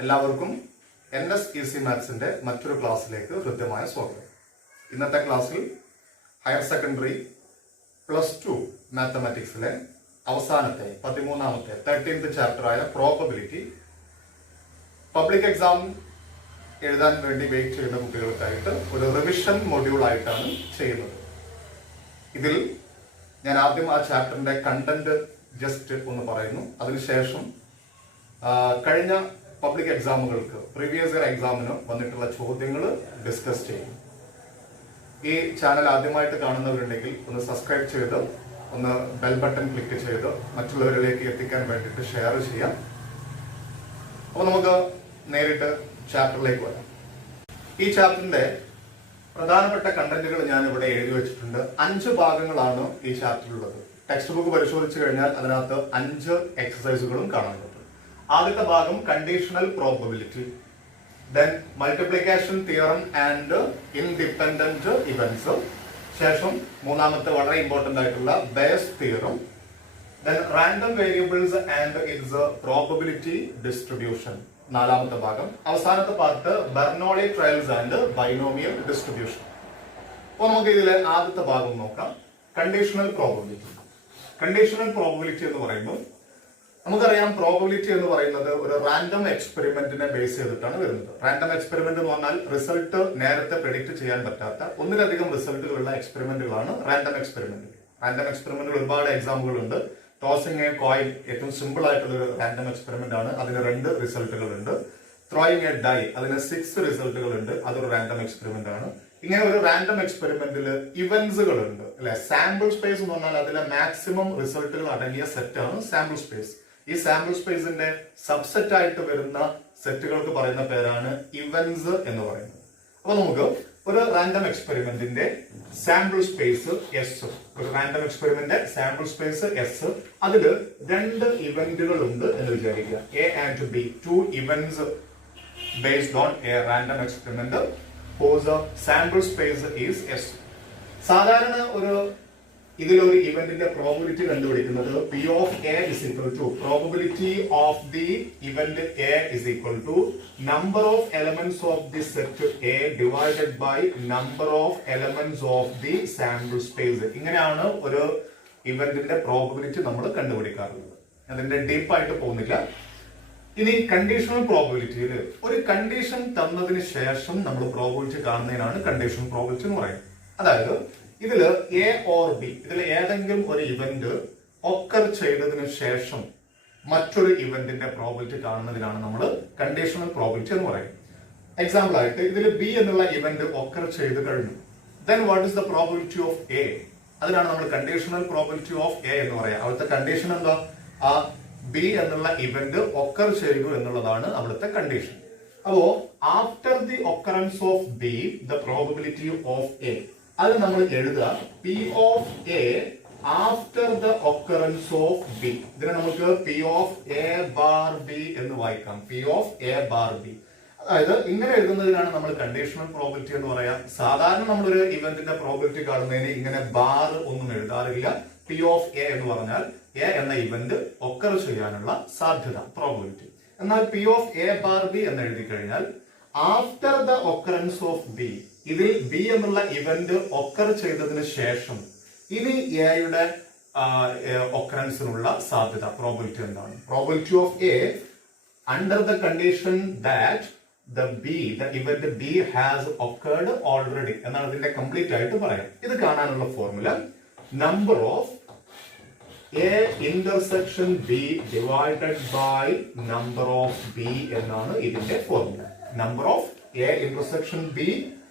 എല്ലാവർക്കും NS easy മാത്സിന്റെ മറ്റൊരു ക്ലാസ്സിലേക്ക് ഹൃദ്യമായ സ്വാഗതം. ഇന്നത്തെ ക്ലാസ്സിൽ ഹയർ സെക്കൻഡറി +2 മാത്തമാറ്റിക്സിലെ അവസാനത്തെ 13ാമത്തെ 13th ചാപ്റ്ററായ പ്രോബബിലിറ്റി പബ്ലിക് എക്സാം എഴുതാൻ വേണ്ടി വെയിറ്റ് ചെയ്യുന്ന കുട്ടികൾക്കായിട്ട് ഒരു റിവിഷൻ മൊഡ്യൂൾ ആയിട്ടാണ് ചെയ്യുന്നത്. ഇതിൽ ഞാൻ ആദ്യം ആ ചാപ്റ്ററിന്റെ കണ്ടന്റ് ജസ്റ്റ് ഒന്ന് പറയുന്നു. അതിനുശേഷം കഴിഞ്ഞ പബ്ലിക് എക്സാമുകൾക്ക് പ്രീവിയസ് ഇയർ എക്സാമിന് വന്നിട്ടുള്ള ചോദ്യങ്ങൾ ഡിസ്കസ് ചെയ്യും. ഈ ചാനൽ ആദ്യമായിട്ട് കാണുന്നവരുണ്ടെങ്കിൽ ഒന്ന് സബ്സ്ക്രൈബ് ചെയ്ത് ഒന്ന് ബെൽ ബട്ടൺ ക്ലിക്ക് ചെയ്ത് മറ്റുള്ളവരിലേക്ക് എത്തിക്കാൻ വേണ്ടിയിട്ട് ഷെയർ ചെയ്യാം. അപ്പോൾ നമുക്ക് നേരിട്ട് ചാപ്റ്ററിലേക്ക് വരാം. ഈ ചാപ്റ്ററിന്റെ പ്രധാനപ്പെട്ട കണ്ടന്റുകൾ ഞാൻ ഇവിടെ എഴുതി വെച്ചിട്ടുണ്ട്. 5 ഭാഗങ്ങളാണ് ഈ ചാപ്റ്ററിലുള്ളത്. ടെക്സ്റ്റ് ബുക്ക് പരിശോധിച്ചു കഴിഞ്ഞാൽ അതിനകത്ത് 5 എക്സസൈസുകളും കാണാൻ പറ്റും. ആദ്യത്തെ ഭാഗം conditional probability, then multiplication theorem and independent events, ശേഷം മൂന്നാമത്തെ വളരെ ഇമ്പോർട്ടന്റ് ആയിട്ടുള്ള base theorem, then random variables and it's probability distribution, നാലാമത്തെ ഭാഗം. അവസാനത്തെ part Bernoulli trials and binomial distribution. അപ്പോൾ നമുക്ക് ഇതിലെ ആദ്യത്തെ ഭാഗം നോക്കാം. Conditional probability. കണ്ടീഷണൽ പ്രോബബിലിറ്റി എന്ന് പറയുമ്പോൾ നമുക്കറിയാം, പ്രോബബിലിറ്റി എന്ന് പറയുന്നത് ഒരു റാൻഡം എക്സ്പെരിമെന്റിനെ ബേസ് ചെയ്തിട്ടാണ് വരുന്നത്. റാൻഡം എക്സ്പെരിമെന്റ് എന്ന് പറഞ്ഞാൽ റിസൾട്ട് നേരത്തെ പ്രെഡിക്റ്റ് ചെയ്യാൻ പറ്റാത്ത ഒന്നിലധികം റിസൾട്ടുകളുള്ള എക്സ്പെരിമെന്റുകളാണ് റാൻഡം എക്സ്പെരിമെന്റ്. റാൻഡം എക്സ്പെരിമെന്റിൽ ഒരുപാട് എക്സാമ്പിളുണ്ട്. ടോസിങ് എ കോയിൻ ഏറ്റവും സിമ്പിൾ ആയിട്ടുള്ള ഒരു റാൻഡം എക്സ്പെരിമെന്റ് ആണ്. അതിന് 2 റിസൾട്ടുകൾ ഉണ്ട്. ത്രോയിങ് എ ഡൈ, അതിന് 6 റിസൾട്ടുകൾ ഉണ്ട്. അതൊരു റാൻഡം എക്സ്പെരിമെന്റ് ആണ്. ഇങ്ങനെ ഒരു റാൻഡം എക്സ്പെരിമെന്റിൽ ഇവന്റ്സുകൾ ഉണ്ട് അല്ലെ. സാമ്പിൾ സ്പേസ് എന്ന് പറഞ്ഞാൽ അതിലെ മാക്സിമം റിസൾട്ടുകൾ അടങ്ങിയ സെറ്റാണ് സാമ്പിൾ സ്പേസ്. ഈ സാമ്പിൾ സ്പേസിന്റെ സബ്സെറ്റ് ആയിട്ട് വരുന്ന സെറ്റുകൾക്ക് പറയുന്ന പേരാണ് ഇവന്റ്സ് എന്ന് പറയുന്നത്. അപ്പൊ നമുക്ക് ഒരു റാൻഡം എക്സ്പെരിമെന്റിന്റെ സാമ്പിൾ സ്പേസ് എസ്, ഒരു random experiment sample space S, അതിൽ 2 ഇവന്റുകൾ ഉണ്ട് എന്ന് വിചാരിക്കുക. A and B, 2 events based on a random experiment whose sample space is S. സാധാരണ ഇതിലൊരു ഇവന്റിന്റെ പ്രോബബിലിറ്റി കണ്ടുപിടിക്കുന്നത് P of A is equal to probability of the event A is equal to number of elements of the set A divided by number of elements of the sample space. ഇങ്ങനെയാണ് ഒരു ഇവന്റിന്റെ probability നമ്മൾ കണ്ടുപിടിക്കാറുള്ളത്. അതിന്റെ ഡീപ്പായിട്ട് പോകുന്നില്ല. ഇനി conditional പ്രോബബിലിറ്റിയിൽ ഒരു condition തന്നതിന് ശേഷം നമ്മൾ പ്രോബബിലിറ്റി കാണുന്നതിനാണ് കണ്ടീഷണൽ പ്രോബബിലിറ്റി എന്ന് പറയുന്നത്. അതായത് ഇതില് എ ഓർ ബി, ഇതിൽ ഏതെങ്കിലും ഒരു ഇവന്റ് ഒക്കർ ചെയ്തതിനു ശേഷം മറ്റൊരു ഇവന്റിന്റെ പ്രോബബിലിറ്റി കാണുന്നതിനാണ് നമ്മൾ കണ്ടീഷണൽ പ്രോബബിലിറ്റി എന്ന് പറയുന്നത്. എക്സാമ്പിൾ ആയിട്ട് ഇതിൽ ബി എന്നുള്ള ഇവന്റ് ഒക്കർ ചെയ്ത് കഴിഞ്ഞു. Then what is the probability of A? അതിനാണ് നമ്മൾ കണ്ടീഷണൽ പ്രോബബിലിറ്റി ഓഫ് എ എന്ന് പറയാം. അവിടുത്തെ കണ്ടീഷൻ എന്താ? ആ ബി എന്നുള്ള ഇവന്റ് ഒക്കർ ചെയ്തു എന്നുള്ളതാണ് അവിടുത്തെ കണ്ടീഷൻ. അപ്പോ after the occurrence of B the probability of A, അത് നമ്മൾ എഴുതുക P of A after the occurrence of B. ഇതിനെ നമുക്ക് P of A bar B എന്ന് വായിക്കാം. P of A bar B. അതായത് ഇങ്ങനെ എഴുതുന്നതിനാണ് നമ്മൾ കണ്ടീഷണൽ പ്രോബബിലിറ്റി എന്ന് പറയാം. സാധാരണ നമ്മളൊരു ഇവന്റിന്റെ പ്രോബബിലിറ്റി കാണുന്നതിന് ഇങ്ങനെ ബാർ ഒന്നും എഴുതാറില്ല. പി ഓഫ് എ എന്ന് പറഞ്ഞാൽ എ എന്ന ഇവന്റ് ഒക്കർ ചെയ്യാനുള്ള സാധ്യത, പ്രോബബിലിറ്റി. എന്നാൽ P of A bar B എന്ന് എഴുതി കഴിഞ്ഞാൽ after the occurrence of B, ഇതിൽ ബി എന്നുള്ള ഇവന്റ് ഒക്കർ ചെയ്തതിന് ശേഷം ഇനി എയുടെ ഒക്കറൻസിനുള്ള സാധ്യത, പ്രോബബിലിറ്റി എന്താണ്? Probability of A under the condition that the event B has occurred already എന്നാണ് ഇതിന്റെ കംപ്ലീറ്റ് ആയിട്ട് പറയാം. ഇത് കാണാനുള്ള formula number of A intersection B divided by number of B എന്നാണ് ഇതിന്റെ formula. number of A intersection B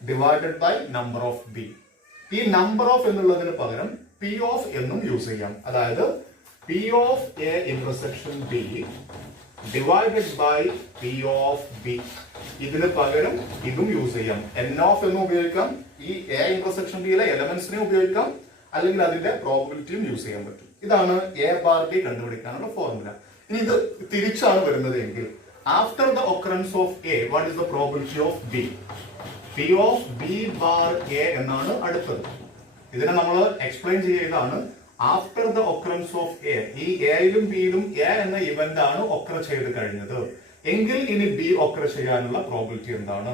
divided by number of B. ഈ number of എന്നുള്ളതിന് പകരം P of എന്നും യൂസ് ചെയ്യാം. അതായത് P of A intersection B divided by P of B. ഇതിന് പകരം ഇതും യൂസ് ചെയ്യാം. N of എന്നും ഉപയോഗിക്കാം. ഈ A intersection B യിലെ എലമെന്റ്സിനെ ഉപയോഗിക്കാം. അല്ലെങ്കിൽ അതിന്റെ പ്രോബബിലിറ്റിയും യൂസ് ചെയ്യാൻ പറ്റും. ഇതാണ് എ ബാർ ബി കണ്ടുപിടിക്കാനുള്ള ഫോർമുല. ഇനി ഇത് തിരിച്ചാണ് വരുന്നത് എങ്കിൽ after the occurrence of A what is the probability of B? P of B bar A എന്നാണ് അടുത്തത്. ഇതിനെ നമ്മൾ എക്സ്പ്ലെയിൻ ചെയ്തതാണ്. After the occurrence of A, ഈ എയിലും ബിയിലും എ എന്ന ഇവന്റ് ആണ് ഒക്കർ ചെയ്ത് കഴിഞ്ഞത്. എങ്കിൽ ഇനി ബി ഒക്കർ ചെയ്യാനുള്ള പ്രോബിലിറ്റി എന്താണ്?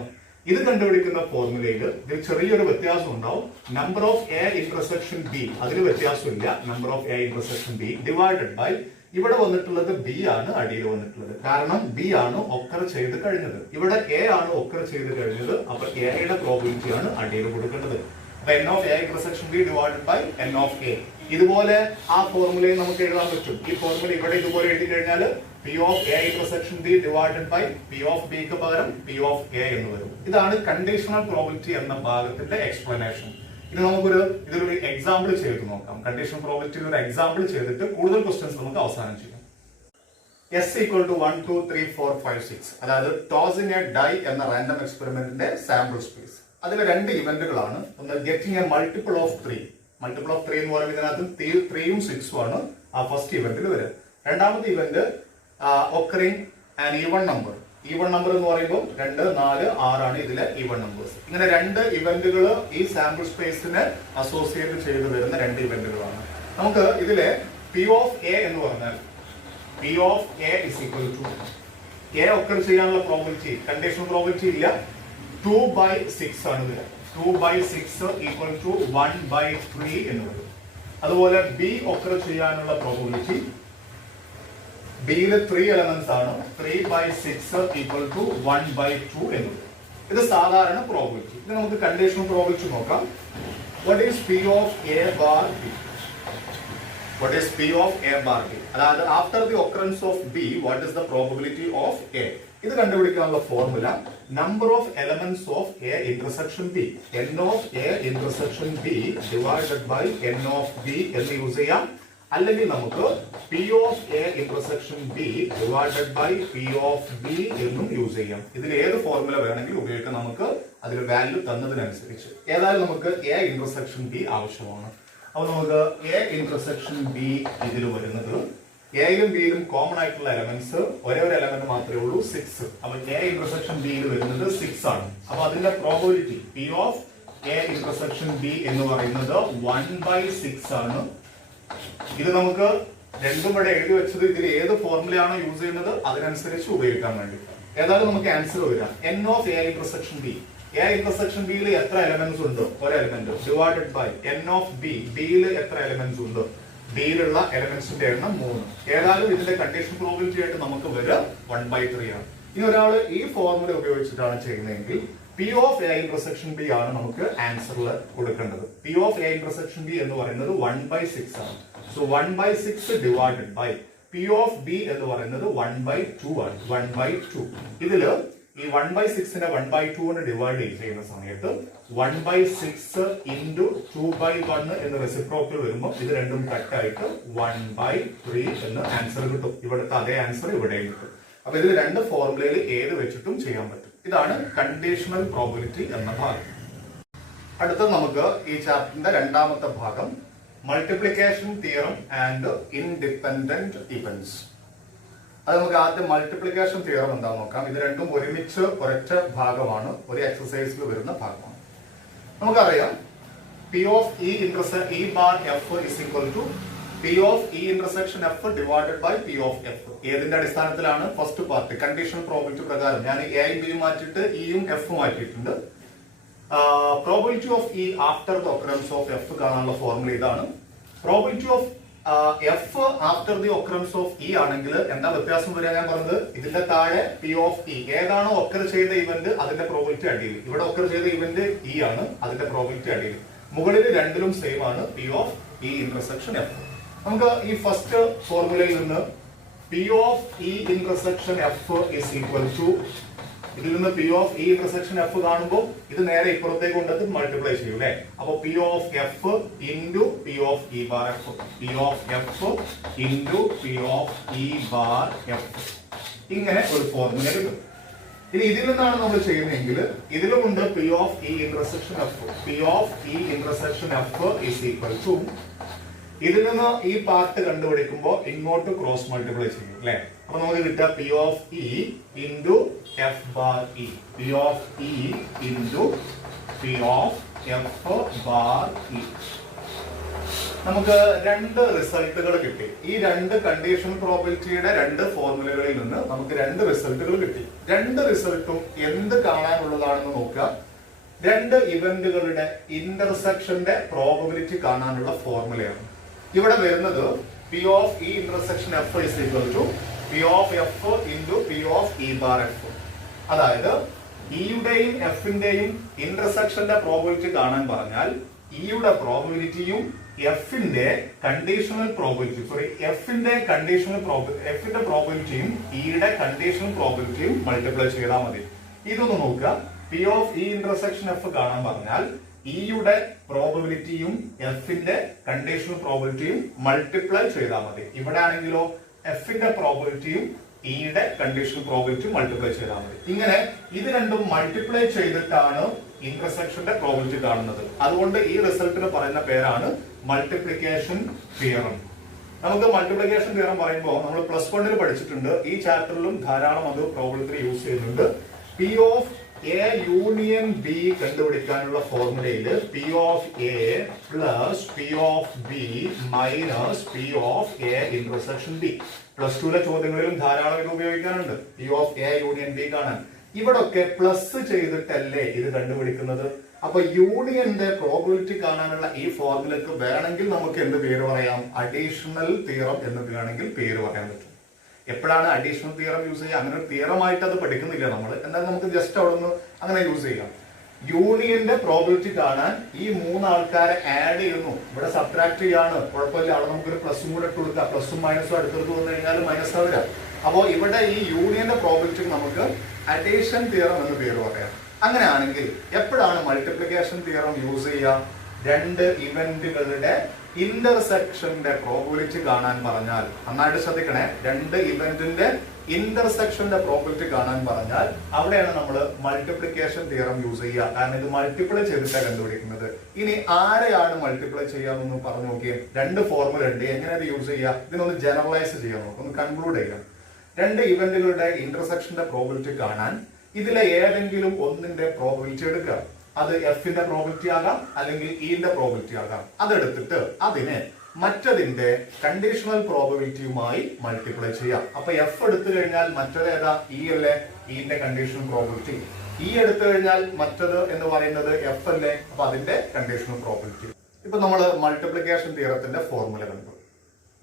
ഇത് കണ്ടുപിടിക്കുന്ന ഫോർമുലയിൽ ഇതിൽ ചെറിയൊരു വ്യത്യാസം ഉണ്ടാവും. Number of A intersection B, അതിൽ വ്യത്യാസമില്ല. Number of A intersection B divided by ഇവിടെ വന്നിട്ടുള്ളത് ബി ആണ് അടിയിൽ വന്നിട്ടുള്ളത്. കാരണം ബി ആണ് ഒക്കർ ചെയ്ത് കഴിഞ്ഞത്. ഇവിടെ എ ആണ് ഒക്കർ ചെയ്ത് കഴിഞ്ഞത്. അപ്പൊ എയുടെ പ്രോബിലിറ്റി ആണ് അടിയിൽ കൊടുക്കേണ്ടത്. അപ്പൊ n of A intersection B divided by n of A. ഇതുപോലെ ആ ഫോർമുലയെ നമുക്ക് എഴുതാൻ പറ്റും. ഈ ഫോർമുല ഇവിടെ ഇതുപോലെ എഴുതി കഴിഞ്ഞാൽ P of A intersection B divided by P of ബിക്ക് പകരം പി ഓഫ് എ എന്ന് വരും. ഇതാണ് കണ്ടീഷണൽ പ്രോബിലിറ്റി എന്ന ഭാഗത്തിന്റെ എക്സ്പ്ലനേഷൻ. ഇത് ഇതിലൊരു എക്സാമ്പിൾ ചെയ്ത് നോക്കാം. കണ്ടീഷണൽ പ്രോബിലിറ്റിയിൽ ഒരു എക്സാമ്പിൾ ചെയ്തിട്ട് കൂടുതൽ ക്വസ്റ്റ്യൻസ് നമുക്ക് അവസാനം ചെയ്യാം. S equal to 1, 2, 3, 4, 5, 6 അതായത് ടോസിങ് എ ഡൈ എന്ന റാൻഡം എക്സ്പെരിമെന്റിന്റെ സാമ്പിൾ സ്പേസ്. അതിൽ രണ്ട് ഇവന്റുകളാണ്. ഒന്ന് getting A multiple of 3. Multiple of 3 എന്ന് പറയുമ്പോൾ ഇതിനകത്ത് 3ഉം 6ഉം ആണ് ആ ഫസ്റ്റ് ഇവന്റിൽ വരിക. രണ്ടാമത്തെ event occurring an even number. Even number എന്ന് പറയുമ്പോൾ 2, 4, 6 ആണ് ഇതിലെ ഈവൺ നമ്പേഴ്സ്. ഇങ്ങനെ രണ്ട് ഇവന്റുകൾ ഈ സാമ്പിൾ സ്പേസിനെ അസോസിയേറ്റ് ചെയ്ത് വരുന്ന രണ്ട് ഇവന്റുകളാണ്. നമുക്ക് ഇതിലെ പി ഓഫ് എ എന്ന് പറഞ്ഞാൽ P of A is equal to A occur ചെയ്യാനുള്ള പ്രോബിലിറ്റി, കണ്ടീഷണൽ പ്രോബിലിറ്റി ഇല്ല, 2/6 ആണ് ഇതിൽ. 2/6 ഈക്വൽ ടു 1/3 എന്ന് വരും. അതുപോലെ ബി ഒക്കർ ചെയ്യാനുള്ള പ്രോബിലിറ്റി ബിയിൽ 3 എലമെന്റ്സ് ആണ്. 3/6 ഈക്വൽ ടു 1/2 എന്ന് വരും. ഇത് സാധാരണ പ്രോബിലിറ്റി. ഇത് നമുക്ക് കണ്ടീഷണൽ പ്രോബിലിറ്റി നോക്കാം. What is P of A bar B? What is P of A bar B? അതായത് after the occurrence of B, what is the probability of A? ഇത് കണ്ടുപിടിക്കാനുള്ള formula number of elements of A intersection B. N of A intersection B divided by N of B എന്ന് use ചെയ്യാം. അല്ലെങ്കിൽ നമുക്ക് P of A intersection B divided by P of B എന്നും use ചെയ്യാം. ഇതിൽ ഏത് ഫോർമുല വേണമെങ്കിലും ഉപയോഗിക്കാം നമുക്ക്, അതിൽ വാല്യൂ തന്നതിനനുസരിച്ച്. ഏതായാലും നമുക്ക് A intersection B ആവശ്യമാണ്. അപ്പോൾ നമുക്ക് എ ഇന്റർസെക്ഷൻ ബി ഇതിൽ വരുന്നത്, എയിലും ബിയിലും കോമൺ ആയിട്ടുള്ള എലമെന്റ്സ് ഒരേ ഒരു എലമെന്റ് മാത്രമേ ഉള്ളൂ, 6. അപ്പൊ എ ഇന്റർസെക്ഷൻ ബിയിൽ വരുന്നത് 6 ആണ്. അപ്പൊ അതിന്റെ probability P of A intersection B എന്ന് പറയുന്നത് 1/6 ആണ്. ഇത് നമുക്ക് രണ്ടും ഇവിടെ എഴുതി വെച്ചത് ഇതിൽ ഏത് ഫോർമുലയാണോ യൂസ് ചെയ്യുന്നത് അതിനനുസരിച്ച് ഉപയോഗിക്കാൻ വേണ്ടി. ഏതായാലും നമുക്ക് ആൻസർ വരാം. N of A intersection B. A intersection ബിയിൽ എത്ര എലമെന്റ്സ് ഉണ്ട്? ഒരു element divided by N of B. ബിയിൽ എത്ര എലമെന്റ്സ് ഉണ്ട്? ബിയിലുള്ള എലമെന്റ്സിന്റെ എണ്ണം 3. ഏതായാലും ഇതിന്റെ കണ്ടീഷൻ പ്രോബിലിറ്റി ആയിട്ട് നമുക്ക് വരിക 1/3 ആണ്. ഇനി ഒരാൾ ഈ ഫോർമുല ഉപയോഗിച്ചിട്ടാണ് ചെയ്യുന്നതെങ്കിൽ P of A intersection B ആണ് നമുക്ക് ആൻസറിൽ കൊടുക്കേണ്ടത്. P of A intersection B എന്ന് പറയുന്നത് 1/6 ആണ്. So 1/6 divided by P of B എന്ന് പറയുന്നത് 1/2 ആണ്. 1/2 ഇതില് ഈ 1/6നെ 1/2 കൊണ്ട് ഡിവൈഡ് ചെയ്യുന്ന സമയത്ത് 1/6 ഇൻറ്റു 2/1 എന്ന് റെസിപ്രോക്കൽ വരുമ്പോൾ ഇത് രണ്ടും കട്ടായിട്ട് 1/3 എന്ന് ആൻസർ കിട്ടും. ഇവിടുത്തെ അതേ ആൻസർ ഇവിടെയും കിട്ടും. അപ്പൊ ഇതിൽ രണ്ട് ഫോർമുലയിൽ ഏത് വെച്ചിട്ടും ചെയ്യാൻ പറ്റും. ഇതാണ് കണ്ടീഷണൽ പ്രോബിലിറ്റി എന്ന ഭാഗം. അടുത്ത നമുക്ക് ഈ ചാപ്റ്ററിന്റെ രണ്ടാമത്തെ ഭാഗം multiplication theorem and independent events. അത് നമുക്ക് ആദ്യം മൾട്ടിപ്ലിക്കേഷൻ തിയറം എന്താണെന്ന് നോക്കാം. ഇത് രണ്ടും ഒരുമിച്ച് ഒരൊറ്റ ഭാഗമാണ്, ഒരു എക്സസൈസിൽ വരുന്ന ഭാഗമാണ്. നമുക്കറിയാം P of E bar F is equal to P of E intersection F divided by P of F. ഏതിന്റെ അടിസ്ഥാനത്തിലാണ്? ഫസ്റ്റ് പാർട്ട് കണ്ടീഷണൽ പ്രോബിലിറ്റി പ്രകാരം. ഞാൻ എയും ബിയും മാറ്റിയിട്ട് ഇയും എഫ് മാറ്റിയിട്ടുണ്ട്. Probability of E after the occurrence of F കാണാനുള്ള formula ഇതാണ്. Probability of F after the occurrence of E ആണെങ്കിൽ എന്താ വ്യത്യാസം വരിക? ഞാൻ പറഞ്ഞത് ഇതിന്റെ താഴെ പി ഓഫ് ഇ ഏതാണോ ഒക്കർ ചെയ്ത ഇവന്റ് അതിന്റെ പ്രോബിലിറ്റി അടിയിൽ. ഇവിടെ ഒക്കർ ചെയ്ത ഇവന്റ് ഇ ആണ്, അതിന്റെ പ്രോബിലിറ്റി അടിയിൽ. മുകളിൽ രണ്ടിലും സെയിം ആണ് P of E intersection F. നമുക്ക് ഈ ഫസ്റ്റ് ഫോർമുലയിൽ നിന്ന് P of E intersection F is equal to, ഇതിൽ നിന്ന് P of E intersection F കാണുമ്പോൾ ഇത് നേരെ ഇപ്പുറത്തേക്ക് കൊണ്ടത് മൾട്ടിപ്ലൈ ചെയ്യും അല്ലെ. അപ്പൊ P of F into P of E bar F, P of F into P of E bar F, ഇങ്ങനെ ഒരു ഫോർമുല കിട്ടും. ഇനി ഇതിൽ നിന്നാണ് നമ്മൾ ചെയ്യുന്നതെങ്കിൽ ഇതിലുമുണ്ട് P of E intersection F. P of E intersection F is equal to, ഇതിൽ നിന്ന് ഈ പാർട്ട് കണ്ടുപിടിക്കുമ്പോൾ ഇങ്ങോട്ട് ക്രോസ് മൾട്ടിപ്ലൈ ചെയ്യും അല്ലെ. അപ്പൊ നമുക്ക് കിട്ടുക P of E into F bar E, P of E into P of F bar E. നമുക്ക് രണ്ട് റിസൾട്ടുകൾ കിട്ടി. ഈ രണ്ട് കണ്ടീഷൻ പ്രോബിലിറ്റിയുടെ രണ്ട് ഫോർമുലകളിൽ നിന്ന് നമുക്ക് രണ്ട് റിസൾട്ടുകൾ കിട്ടി. രണ്ട് റിസൾട്ടും എന്ത് കാണാനുള്ളതാണെന്ന് നോക്കുക. രണ്ട് ഇവന്റുകളുടെ ഇന്റർസെക്ഷന്റെ പ്രോബിലിറ്റി കാണാനുള്ള ഫോർമുലയാണ് ഇവിടെ വരുന്നത്. P of E intersection F is equal to P of F into P of E bar F. അതായത് ഇയുടെയും എഫിന്റെയും ഇന്റർസെക്ഷന്റെ പ്രോബിലിറ്റി കാണാൻ പറഞ്ഞാൽ ഇയുടെ പ്രോബിലിറ്റിയും എഫിന്റെ കണ്ടീഷണൽ പ്രോബിലിറ്റി എഫിന്റെ പ്രോബിലിറ്റിയും ഇയുടെ കണ്ടീഷണൽ പ്രോബിലിറ്റിയും മൾട്ടിപ്ലൈ ചെയ്താൽ മതി. ഇതൊന്ന് നോക്കുക. P of E intersection F കാണാൻ പറഞ്ഞാൽ ഇയുടെ പ്രോബിലിറ്റിയും എഫിന്റെ കണ്ടീഷണൽ പ്രോബിലിറ്റിയും മൾട്ടിപ്ലൈ ചെയ്താൽ മതി. ഇവിടെ ആണെങ്കിലോ എഫിന്റെ പ്രോബിലിറ്റിയും ഇയുടെ കണ്ടീഷണൽ പ്രോബിലിറ്റിയും മൾട്ടിപ്ലൈ ചെയ്താൽ മതി. ഇങ്ങനെ ഇത് രണ്ടും മൾട്ടിപ്ലൈ ചെയ്തിട്ടാണ് ഇന്റർസെക്ഷന്റെ പ്രോബിലിറ്റി കാണുന്നത്. അതുകൊണ്ട് ഈ റിസൾട്ടിന് പറയുന്ന പേരാണ് മൾട്ടിപ്ലിക്കേഷൻ തിയറം. നമുക്ക് മൾട്ടിപ്ലിക്കേഷൻ തിയറം പറയുമ്പോൾ നമ്മൾ +1 പഠിച്ചിട്ടുണ്ട്. ഈ ചാപ്റ്ററിലും ധാരാളം അത് പ്രോബിലിറ്റി യൂസ് ചെയ്യുന്നുണ്ട്. P of A union B കണ്ടുപിടിക്കാനുള്ള ഫോർമുലയിൽ P of A plus P of B minus P of A intersection B. +2 ചോദ്യങ്ങളിലും ധാരാളം ഇത് ഉപയോഗിക്കാറുണ്ട്. P of A union B കാണാൻ. ഇവിടൊക്കെ പ്ലസ് ചെയ്തിട്ടല്ലേ ഇത് കണ്ടുപിടിക്കുന്നത്. അപ്പൊ യൂണിയന്റെ പ്രോബിലിറ്റി കാണാനുള്ള ഈ ഫോർമുലക്ക് വേണമെങ്കിൽ നമുക്ക് എന്ത് പേര് പറയാം? അഡീഷണൽ തിയറം എന്ന് വേണമെങ്കിൽ പേര് പറയാൻ പറ്റും. എപ്പോഴാണ് അഡീഷണൽ തിയറം യൂസ് ചെയ്യുക? അങ്ങനെ ഒരു തിയറമായിട്ട് അത് പഠിക്കുന്നില്ല നമ്മൾ. എന്നാൽ നമുക്ക് ജസ്റ്റ് അവിടെ നിന്ന് അങ്ങനെ യൂസ് ചെയ്യാം. യൂണിയന്റെ പ്രോബിലിറ്റി കാണാൻ ഈ മൂന്നാൾക്കാരെ ആഡ് ചെയ്യുന്നു. ഇവിടെ സബ്ട്രാക്ട് ചെയ്യാണ്, കുഴപ്പമില്ല. അവിടെ നമുക്കൊരു പ്ലസും കൂടെ ഇട്ട് കൊടുക്കാം. പ്ലസും മൈനസും അടുത്തെടുത്ത് വന്നു കഴിഞ്ഞാൽ മൈനസ് ആവില്ല. അപ്പോൾ ഇവിടെ ഈ യൂണിയന്റെ പ്രോബിലിറ്റിക്ക് നമുക്ക് അഡീഷൻ തിയറം എന്ന് പേര് പറയാം. അങ്ങനെയാണെങ്കിൽ എപ്പോഴാണ് മൾട്ടിപ്ലിക്കേഷൻ തിയറം യൂസ് ചെയ്യുക? രണ്ട് ഇവന്റുകളുടെ ഇന്റർസെക്ഷന്റെ പ്രോബിലിറ്റി കാണാൻ പറഞ്ഞാൽ, നന്നായിട്ട് ശ്രദ്ധിക്കണേ, രണ്ട് ഇവന്റിന്റെ ഇന്റർസെക്ഷന്റെ പ്രോബിലിറ്റി കാണാൻ പറഞ്ഞാൽ അവിടെയാണ് നമ്മൾ മൾട്ടിപ്ലിക്കേഷൻ തിയറം യൂസ് ചെയ്യുക. കാരണം ഇത് മൾട്ടിപ്ലൈ ചെയ്തിട്ടാണ് കണ്ടുപിടിക്കുന്നത്. ഇനി ആരെയാണ് മൾട്ടിപ്ലൈ ചെയ്യാമെന്ന് പറഞ്ഞു നോക്കിയേ. രണ്ട് ഫോർമുല ഉണ്ട്. എങ്ങനെയാണ് യൂസ് ചെയ്യുക? ഇതിനൊന്ന് ജനറലൈസ് ചെയ്യാൻ നോക്കാം, ഒന്ന് കൺക്ലൂഡ് ചെയ്യാം. രണ്ട് ഇവന്റുകളുടെ ഇന്റർസെക്ഷന്റെ പ്രോബിലിറ്റി കാണാൻ ഇതിലെ ഏതെങ്കിലും ഒന്നിന്റെ പ്രോബിലിറ്റി എടുക്കുക. അത് എഫിന്റെ പ്രോബിലിറ്റി ആകാം, അല്ലെങ്കിൽ ഇന്റെ പ്രോബിലിറ്റി ആകാം. അതെടുത്തിട്ട് അതിനെ മറ്റതിന്റെ കണ്ടീഷണൽ പ്രോബിലിറ്റിയുമായി മൾട്ടിപ്ലൈ ചെയ്യാം. അപ്പൊ എഫ് എടുത്തു കഴിഞ്ഞാൽ മറ്റത് ഏതാ? ഇ അല്ലേ? ഇന്റെ കണ്ടീഷണൽ പ്രോബിലിറ്റി. ഇ എടുത്തു കഴിഞ്ഞാൽ മറ്റത് എന്ന് പറയുന്നത് എഫ് അല്ലേ? അപ്പൊ അതിന്റെ കണ്ടീഷണൽ പ്രോബിലിറ്റി. ഇപ്പൊ നമ്മൾ മൾട്ടിപ്ലിക്കേഷൻ തിയറത്തിന്റെ ഫോർമുല കണ്ടു.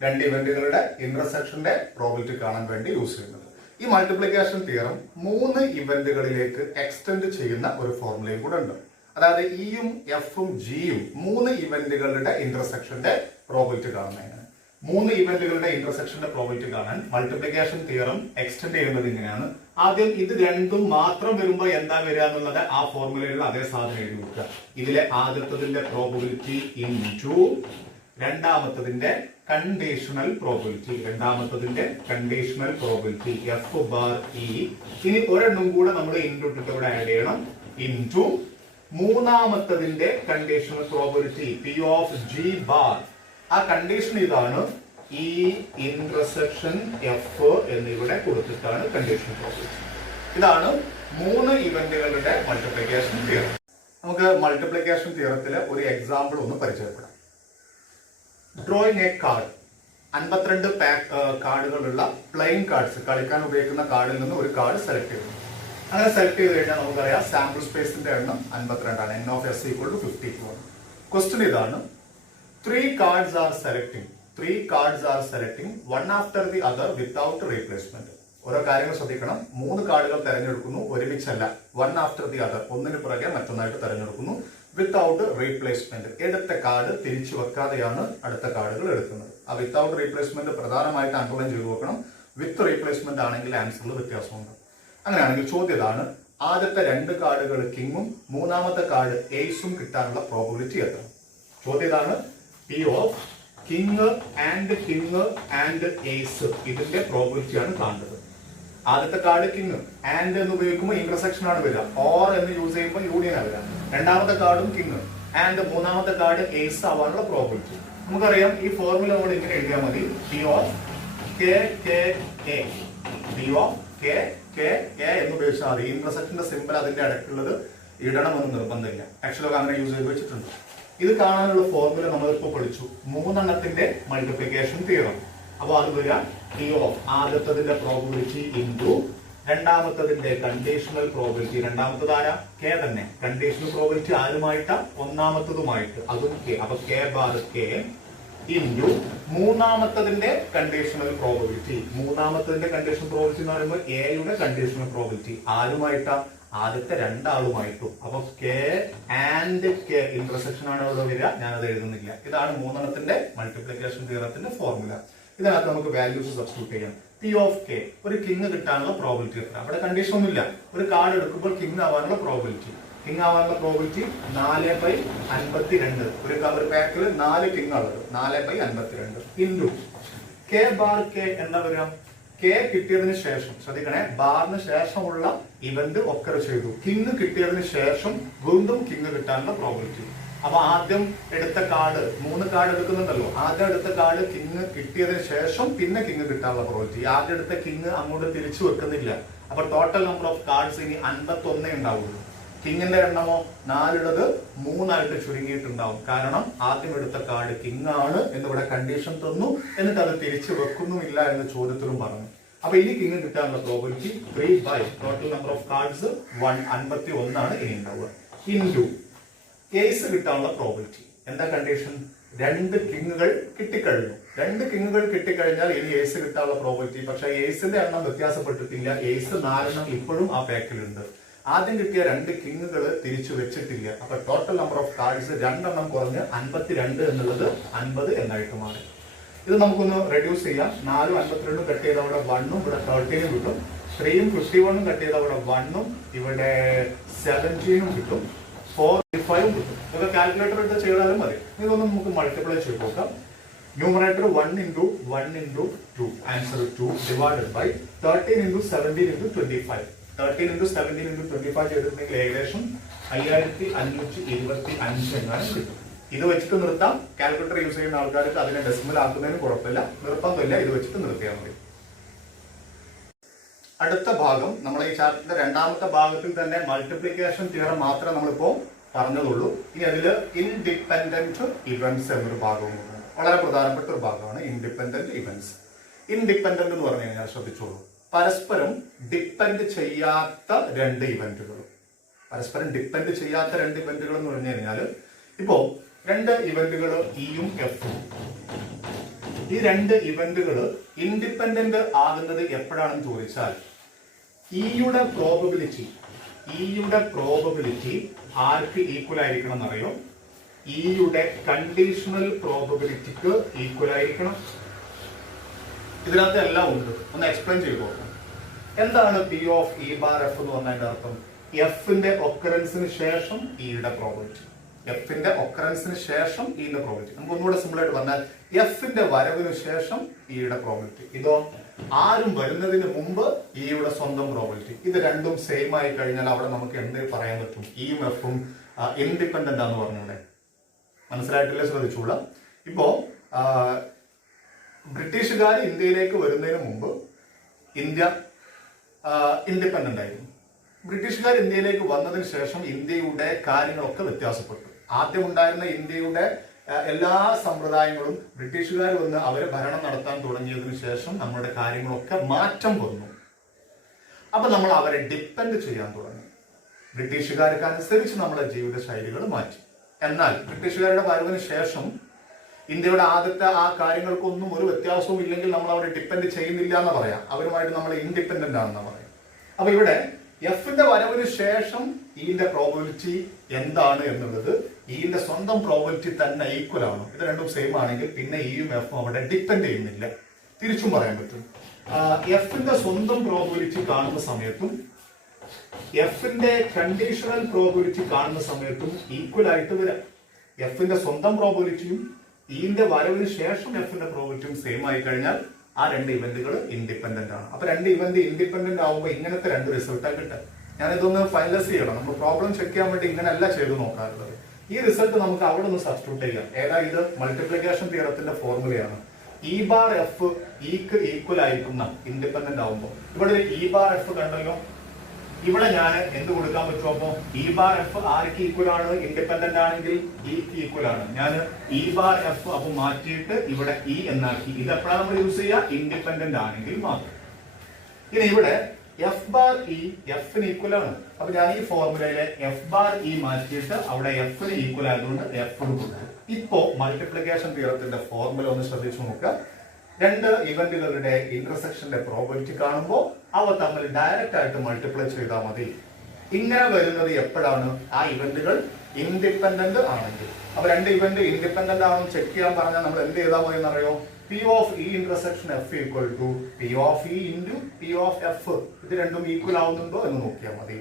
രണ്ട് ഇവന്റുകളുടെ ഇന്റർസെക്ഷന്റെ പ്രോബിലിറ്റി കാണാൻ വേണ്ടി യൂസ് ചെയ്യുന്നത്. ഈ മൾട്ടിപ്ലിക്കേഷൻ തിയറം 3 ഇവന്റുകളിലേക്ക് എക്സ്റ്റെൻഡ് ചെയ്യുന്ന ഒരു ഫോർമുലയും കൂടെ ഉണ്ട്. അതായത് ഇയും എഫും ജിയും 3 ഇവന്റുകളുടെ ഇന്റർസെക്ഷന്റെ പ്രോബിലിറ്റി കാണുന്നതിനാണ്. 3 ഇവന്റുകളുടെ ഇന്റർസെക്ഷന്റെ പ്രോബിലിറ്റി കാണാൻ മൾട്ടിപ്ലിക്കേഷൻ തിയറം എക്സ്റ്റെൻഡ് ചെയ്യുന്നത് ഇങ്ങനെയാണ്. ആദ്യം ഇത് രണ്ടും മാത്രം വരുമ്പോൾ എന്താ വരിക എന്നുള്ളത് ആ ഫോർമുലയിലുള്ള അതേ സാധനം എഴുതി കൊടുക്കുക. ഇതിലെ ആദ്യത്തതിന്റെ പ്രോബിലിറ്റി ഇൻടു രണ്ടാമത്തതിന്റെ conditional probability, F bar E. ഇനി ഒരെണ്ണം കൂടെ നമ്മൾ ഇൻടു ഇവിടെ ആഡ് ചെയ്യണം, ഇൻടു മൂന്നാമത്തതിന്റെ conditional probability P of G bar. ആ കണ്ടീഷൻ ഇതാണ്, ഇ ഇന്റർസെക്ഷൻ എഫ് എന്നിവിടെ കൊടുത്തിട്ടാണ് കണ്ടീഷണൽ പ്രോബിലിറ്റി. ഇതാണ് 3 ഇവന്റുകളുടെ മൾട്ടിപ്ലിക്കേഷൻ തിയറം. നമുക്ക് മൾട്ടിപ്ലിക്കേഷൻ തിയറത്തിലെ ഒരു എക്സാമ്പിൾ ഒന്ന് പരിചയപ്പെടാം. Drawing a card. 52 കാർഡുകളുള്ള പ്ലെയിൻ കാർഡ്സ്, കളിക്കാൻ ഉപയോഗിക്കുന്ന കാർഡിൽ നിന്ന് ഒരു കാർഡ് സെലക്ട് ചെയ്യുന്നു. അങ്ങനെ സെലക്ട് ചെയ്ത് കഴിഞ്ഞാൽ നമുക്കറിയാം സാമ്പിൾ സ്പേസിന്റെ എണ്ണം 52 ആണ്. N of S equal to 52 ആണ്. ക്വസ്റ്റ്യൻ ഇതാണ്, 3 cards are selecting one after the other without replacement. ഓരോ കാര്യങ്ങൾ ശ്രദ്ധിക്കണം. 3 കാർഡുകൾ തെരഞ്ഞെടുക്കുന്നു, ഒരുമിച്ചല്ല. one after the other, ഒന്നിന് പുറകെ മറ്റൊന്നായിട്ട് തെരഞ്ഞെടുക്കുന്നു. വിത്തൗട്ട് റീപ്ലേസ്മെന്റ്, എടുത്ത കാർഡ് തിരിച്ചു വെക്കാതെയാണ് അടുത്ത കാർഡുകൾ എടുക്കുന്നത്. ആ വിത്തൗട്ട് റീപ്ലേസ്മെന്റ് പ്രധാനമായിട്ട് അണ്ടർലൈൻ ചെയ്തു വെക്കണം. വിത്ത് റീപ്ലേസ്മെന്റ് ആണെങ്കിൽ ആൻസറിൽ വ്യത്യാസമുണ്ട്. അങ്ങനെയാണെങ്കിൽ ചോദ്യം ഇതാണ്, ആദ്യത്തെ 2 കാർഡുകൾ കിങ്ങും മൂന്നാമത്തെ കാർഡ് ഏസും കിട്ടാനുള്ള പ്രോബിലിറ്റി എത്ര? ചോദ്യം ഇതാണ്, P of king and ace, ഇതിന്റെ പ്രോബിലിറ്റിയാണ് കാണുന്നത്. ആദ്യത്തെ കാർഡ് കിങ്, ആൻഡ് എന്ന് ഉപയോഗിക്കുമ്പോൾ ഇന്റർസെക്ഷൻ ആണ് വരിക, ഓർ എന്ന് യൂസ് ചെയ്യുമ്പോൾ യൂണിയൻ ആണ് വരിക. രണ്ടാമത്തെ കാർഡും കിങ് ആൻഡ് മൂന്നാമത്തെ കാർഡ് ഏസ് ആവാനുള്ള പ്രോബിലിറ്റി നമുക്കറിയാം. ഈ ഫോർമുല നമ്മൾ ഇങ്ങനെ എഴുതിയാൽ മതി, P of K K A, P of K K A എന്ന് ഉപയോഗിച്ചാൽ മതി. ഇന്റർസെക്ഷന്റെ സിമ്പിൾ അതിന്റെ ഇടയ്ക്കുള്ളത് ഇടണമെന്ന് നിർബന്ധമില്ല. ആക്ച്വലി അങ്ങനെ യൂസ് ചെയ്ത് വെച്ചിട്ടുണ്ട്. ഇത് കാണാനുള്ള ഫോർമുല നമ്മളിപ്പോ പഠിച്ചു. മൂന്നെണ്ണത്തിന്റെ മൾട്ടിപ്ലിക്കേഷൻ തിയറം. അപ്പൊ അത് വരിക ടി ഓഫ് ആദ്യത്തതിന്റെ പ്രോബിലിറ്റി ഇൻറ്റു രണ്ടാമത്തതിന്റെ കണ്ടീഷണൽ പ്രോബിലിറ്റി. രണ്ടാമത്തത് ആരാ? കെ തന്നെ. കണ്ടീഷണൽ പ്രോബിലിറ്റി ആരുമായിട്ടാ? ഒന്നാമത്തതുമായിട്ട്. അതും കെ. അപ്പൊ കെ ബാർ കെ ഇൻറ്റു മൂന്നാമത്തതിന്റെ കണ്ടീഷണൽ പ്രോബിലിറ്റി. മൂന്നാമത്തതിന്റെ കണ്ടീഷണൽ പ്രോബിലിറ്റി എന്ന് പറയുമ്പോൾ എയുടെ കണ്ടീഷണൽ പ്രോബിലിറ്റി ആരുമായിട്ടാ? ആദ്യത്തെ രണ്ടാളുമായിട്ടും. അപ്പൊ കെ ആൻഡ് കെ ഇന്റർസെക്ഷൻ ആണ് ഇവിടെ വരിക. ഞാനത് എഴുതുന്നില്ല. ഇതാണ് മൂന്നെണ്ണത്തിന്റെ മൾട്ടിപ്ലിക്കേഷൻ തിയറത്തിന്റെ ഫോർമുല. ഇതിനകത്ത് നമുക്ക് വാല്യൂസ് സബ്സ്റ്റിറ്റ്യൂട്ട് ചെയ്യാം. പി ഓഫ് കെ ഒരു കിങ് കിട്ടാനുള്ള പ്രോബിലിറ്റി എത്ര? അവിടെ കണ്ടീഷൻ ഒന്നുമില്ല. ഒരു കാർഡ് എടുക്കുമ്പോൾ കിങ് ആവാനുള്ള പ്രോബിലിറ്റി 4/52. ഒരു പാക്കിൽ 4 കിങ് ഉള്ളത് 4/52 ഇൻറ്റു കെ ബാർ കെ എന്താ വരിക? കെ കിട്ടിയതിന് ശേഷം, ശ്രദ്ധിക്കണേ, ബാറിന് ശേഷമുള്ള ഇവന്റ് ഒക്കർ ചെയ്തു. കിങ് കിട്ടിയതിന് ശേഷം വീണ്ടും കിങ് കിട്ടാനുള്ള പ്രോബിലിറ്റി. അപ്പൊ ആദ്യം എടുത്ത കാർഡ് 3 കാർഡ് എടുക്കുന്നുണ്ടല്ലോ. ആദ്യം എടുത്ത കാർഡ് കിങ് കിട്ടിയതിന് ശേഷം പിന്നെ കിങ് കിട്ടാനുള്ള പ്രോബിലിറ്റി. ആദ്യം എടുത്ത കിങ് അങ്ങോട്ട് തിരിച്ചു വെക്കുന്നില്ല. അപ്പൊ ടോട്ടൽ നമ്പർ ഓഫ് കാർഡ്സ് ഇനി 51 ഉണ്ടാവുള്ളൂ. കിങ്ങിന്റെ എണ്ണമോ 4 ഉള്ളത് 3 ആയിട്ട് ചുരുങ്ങിയിട്ടുണ്ടാവും. കാരണം ആദ്യം എടുത്ത കാർഡ് കിങ് ആണ് എന്നിവിടെ കണ്ടീഷൻ തന്നു, എന്നിട്ട് അത് തിരിച്ചു വെക്കുന്നുമില്ല എന്ന് ചോദ്യത്തിലും പറഞ്ഞു. അപ്പൊ ഇനി കിങ് കിട്ടാനുള്ള probability 3 total number of cards 51 ആണ് ഇനി ഉണ്ടാവുക. ഇൻറ്റു ഏസ് കിട്ടാനുള്ള പ്രോബിലിറ്റി. എന്താ കണ്ടീഷൻ? 2 കിങ്ങുകൾ കിട്ടിക്കഴിഞ്ഞു. 2 കിങ്ങുകൾ കിട്ടിക്കഴിഞ്ഞാൽ ഇനി ഏസ് കിട്ടാനുള്ള പ്രോബിലിറ്റി. പക്ഷെ ഏസിന്റെ എണ്ണം വ്യത്യാസപ്പെട്ടിട്ടില്ല. ഏസ് 4 ഇപ്പോഴും ആ പാക്കിലുണ്ട്. ആദ്യം കിട്ടിയ 2 കിങ്ങുകൾ തിരിച്ചു വെച്ചിട്ടില്ല. അപ്പൊ ടോട്ടൽ നമ്പർ ഓഫ് കാർഡ്സ് 2 കുറഞ്ഞ് 52 എന്നുള്ളത് 50 എന്നായിട്ട് മാറി. ഇത് നമുക്കൊന്ന് റെഡ്യൂസ് ചെയ്യാം. 4ഉം 52 കട്ട് ചെയ്ത് അവിടെ 1ഉം ഇവിടെ 13ഉം കിട്ടും. 3ഉം 51ഉം കട്ട് ചെയ്ത് അവിടെ 1ഉം ഇവിടെ 17ഉം കിട്ടും. 45ഉം കിട്ടും. ഇതൊക്കെ കാൽക്കുലേറ്റർ എടുത്ത് ചെയ്താലും മതി. ഇതൊന്നും നമുക്ക് മൾട്ടിപ്ലൈ ചെയ്ത് നോക്കാം. Numerator 1 × 1 × 2 answer 2 divided by 13 × 17 × 25. 13 × 17 × 25 ചെയ്തിട്ടുണ്ടെങ്കിൽ ഏകദേശം 5525 എങ്ങാനും കിട്ടും. ഇത് വെച്ചിട്ട് നിർത്താം. കാൽക്കുലേറ്റർ യൂസ് ചെയ്യുന്ന ആൾക്കാർക്ക് അതിനെ ഡെസിമൽ ആക്കുന്നതിന് കുഴപ്പമില്ല, നിർബന്ധമില്ല. ഇത് വെച്ചിട്ട് നിർത്തിയാൽ മതി. അടുത്ത ഭാഗം നമ്മൾ ഈ ചാപ്റ്ററിന്റെ രണ്ടാമത്തെ ഭാഗത്തിൽ തന്നെ മൾട്ടിപ്ലിക്കേഷൻ തിയറം മാത്രമേ നമ്മളിപ്പോ പറഞ്ഞതുള്ളൂ. ഇനി അതിൽ ഇൻഡിപെൻഡന്റ് ഇവന്റ്സ് എന്നൊരു ഭാഗവും ഉണ്ട്. വളരെ പ്രധാനപ്പെട്ട ഒരു ഭാഗമാണ് ഇൻഡിപെൻഡന്റ് ഇവന്റ്സ്. ഇൻഡിപെൻഡന്റ് എന്ന് പറഞ്ഞു കഴിഞ്ഞാൽ ശ്രദ്ധിച്ചോളൂ, പരസ്പരം ഡിപ്പെൻഡ് ചെയ്യാത്ത 2 ഇവന്റുകൾ. പരസ്പരം ഡിപ്പെൻഡ് ചെയ്യാത്ത 2 ഇവന്റുകൾ എന്ന് പറഞ്ഞു കഴിഞ്ഞാൽ ഇപ്പോ 2 ഇവന്റുകൾ ഇയും എഫും. ഈ 2 ഇവന്റുകൾ ഇൻഡിപെൻഡന്റ് ആകുന്നത് എപ്പോഴാണെന്ന് ചോദിച്ചാൽ ഇയുടെ പ്രോബബിലിറ്റി ആർക്ക് ഈക്വൽ ആയിരിക്കണം എന്നറിയോ? ഇയുടെ കണ്ടീഷണൽ പ്രോബബിലിറ്റിക്ക് ഈക്വൽ ആയിരിക്കണം. ഇതിനകത്ത് എല്ലാം ഉണ്ട്. ഒന്ന് എക്സ്പ്ലെയിൻ ചെയ്തു നോക്കാം. എന്താണ് P of E bar F എന്ന് പറഞ്ഞതിന്റെ അർത്ഥം? എഫിന്റെ ഒക്കറൻസിന് ശേഷം ഇയുടെ പ്രോബബിലിറ്റി. എഫിന്റെ ഒക്കറൻസിന് ശേഷം ഇയുടെ പ്രോബബിലിറ്റി. നമുക്ക് ഒന്നുകൂടെ സിമ്പിൾ ആയിട്ട് പറഞ്ഞാൽ എഫിന്റെ വരവിന് ശേഷം ഇയുടെ പ്രോബബിലിറ്റി. ഇതോ ആരും വരുന്നതിന് മുമ്പ് ഇയുടെ സ്വന്തം പ്രോബബിലിറ്റി. ഇത് രണ്ടും സെയിം ആയി കഴിഞ്ഞാൽ അവിടെ നമുക്ക് എന്ത് പറയാൻ പറ്റും? ഇയും എഫും ഇൻഡിപെൻഡന്റ് ആണെന്ന് പറഞ്ഞൂടെ? മനസ്സിലായിട്ടില്ലേ? ശ്രദ്ധിച്ചോളാം. ഇപ്പോ ബ്രിട്ടീഷുകാർ ഇന്ത്യയിലേക്ക് വരുന്നതിന് മുമ്പ് ഇന്ത്യ ഇൻഡിപെൻഡന്റ് ആയിരുന്നു. ബ്രിട്ടീഷുകാർ ഇന്ത്യയിലേക്ക് വന്നതിന് ശേഷം ഇന്ത്യയുടെ കാര്യങ്ങളൊക്കെ വ്യത്യാസപ്പെട്ടു. ആദ്യം ഉണ്ടായിരുന്ന ഇന്ത്യയുടെ എല്ലാ സമ്പ്രദായങ്ങളും ബ്രിട്ടീഷുകാർ വന്ന് അവരെ ഭരണം നടത്താൻ തുടങ്ങിയതിനു ശേഷം നമ്മുടെ കാര്യങ്ങളൊക്കെ മാറ്റം വന്നു. അപ്പൊ നമ്മൾ അവരെ ഡിപ്പെൻഡ് ചെയ്യാൻ തുടങ്ങി. ബ്രിട്ടീഷുകാർക്ക് അനുസരിച്ച് നമ്മുടെ ജീവിത ശൈലികൾ മാറ്റി. എന്നാൽ ബ്രിട്ടീഷുകാരുടെ വരവിന് ശേഷം ഇന്ത്യയുടെ ആദ്യത്തെ ആ കാര്യങ്ങൾക്കൊന്നും ഒരു വ്യത്യാസവും ഇല്ലെങ്കിൽ നമ്മൾ അവരെ ഡിപ്പെൻഡ് ചെയ്യുന്നില്ല എന്ന് പറയാം. അവരുമായിട്ട് നമ്മൾ ഇൻഡിപെൻഡന്റ് ആണെന്ന് പറയാം. അപ്പൊ ഇവിടെ എഫിന്റെ വരവിന് ശേഷം ഇന്റെ പ്രോബബിലിറ്റി എന്താണ് എന്നുള്ളത് ഇന്റെ സ്വന്തം പ്രോബബിലിറ്റി തന്നെ ഈക്വൽ ആണ്. ഇത് രണ്ടും സെയിം ആണെങ്കിൽ പിന്നെ ഇയും എഫും അവിടെ ഡിപ്പെൻഡ് ചെയ്യുന്നില്ല. തിരിച്ചും പറയാൻ പറ്റും. എഫിന്റെ സ്വന്തം പ്രോബബിലിറ്റി കാണുന്ന സമയത്തും എഫിന്റെ കണ്ടീഷണൽ പ്രോബബിലിറ്റി കാണുന്ന സമയത്തും ഈക്വൽ ആയിട്ട് വരാം. എഫിന്റെ സ്വന്തം പ്രോബബിലിറ്റിയും ഇന്റെ വരവിന് ശേഷം എഫിന്റെ പ്രോബബിലിറ്റിയും സെയിം ആയി കഴിഞ്ഞാൽ ആ 2 ഇവന്റുകൾ ഇൻഡിപെൻഡന്റ് ആണ്. അപ്പൊ 2 ഇവന്റ് ഇൻഡിപെൻഡന്റ് ആവുമ്പോൾ ഇങ്ങനത്തെ 2 റിസൾട്ടാണ് കിട്ടുക. ഞാൻ ഇതൊന്ന് ഫൈനലൈസ് ചെയ്യണം. നമ്മൾ പ്രോബ്ലം ചെക്ക് ചെയ്യാൻ വേണ്ടി ഇങ്ങനെയല്ല ചെയ്ത് നോക്കാറുള്ളത്. ഈ റിസൾട്ട് നമുക്ക് അവിടെ ഒന്ന് സബ്സ്റ്റിറ്റ്യൂട്ട് ചെയ്യാം. ഏതാ ഇത്? മൾട്ടിപ്ലിക്കേഷൻ തിയറത്തിന്റെ ഫോർമുലയാണ്. ഇ ബാർ എഫ് ഇക്ക് ഈക്വൽ ആയിരിക്കുന്ന ഇൻഡിപെൻഡന്റ് ആവുമ്പോൾ ഇവിടെ ഇ ബാർ എഫ് കണ്ടല്ലോ. ഇവിടെ ഞാൻ എന്ത് കൊടുക്കാൻ പറ്റും? അപ്പോ ഇ ബാർ എഫ് ആർക്ക് ഈക്വൽ ആണ്? ഇൻഡിപെൻഡന്റ് ആണെങ്കിൽ ഇക്ക് ഈക്വൽ ആണ്. ഞാൻ ഇ ബാർ എഫ് അപ്പൊ മാറ്റിയിട്ട് ഇവിടെ ഇ എന്നാക്കി. ഇത് എപ്പോഴാണ് നമ്മൾ യൂസ് ചെയ്യുക? ഇൻഡിപെൻഡന്റ് ആണെങ്കിൽ മാത്രം. ഇനി ഇവിടെ എഫ് ബാർ ഇ എഫിന് ഈക്വൽ ആണ്. അപ്പൊ ഞാൻ ഈ ഫോർമുലയിലെ എഫ് ബാർ ഇ മാറ്റിയിട്ട് അവിടെ എഫിന് ഈക്വൽ ആയതുകൊണ്ട് എഫ് കൊടുക്കും. ഇപ്പോ മൾട്ടിപ്ലിക്കേഷൻ തിയറത്തിന്റെ ഫോർമുല ഒന്ന് ശ്രദ്ധിച്ചു നോക്കുക. രണ്ട് ഇവന്റുകളുടെ ഇന്റർസെക്ഷന്റെ പ്രോബബിലിറ്റി കാണുമ്പോൾ അവ തമ്മിൽ ഡയറക്റ്റ് ആയിട്ട് മൾട്ടിപ്ലൈ ചെയ്താൽ മതി. ഇങ്ങനെ വരുന്നത് എപ്പോഴാണ്? ആ ഇവന്റുകൾ ഇൻഡിപെൻഡന്റ് ആണെങ്കിൽ. അപ്പൊ രണ്ട് ഇവന്റ് ഇൻഡിപെൻഡന്റ് ആണെന്ന് ചെക്ക് ചെയ്യാൻ പറഞ്ഞാൽ നമ്മൾ എന്ത് ചെയ്താൽ മതി എന്നറിയോ? P of E intersection F equal to P of E into P of F. ഇത് രണ്ടും ഈക്വൽ ആവുന്നുണ്ടോ എന്ന് നോക്കിയാൽ മതി.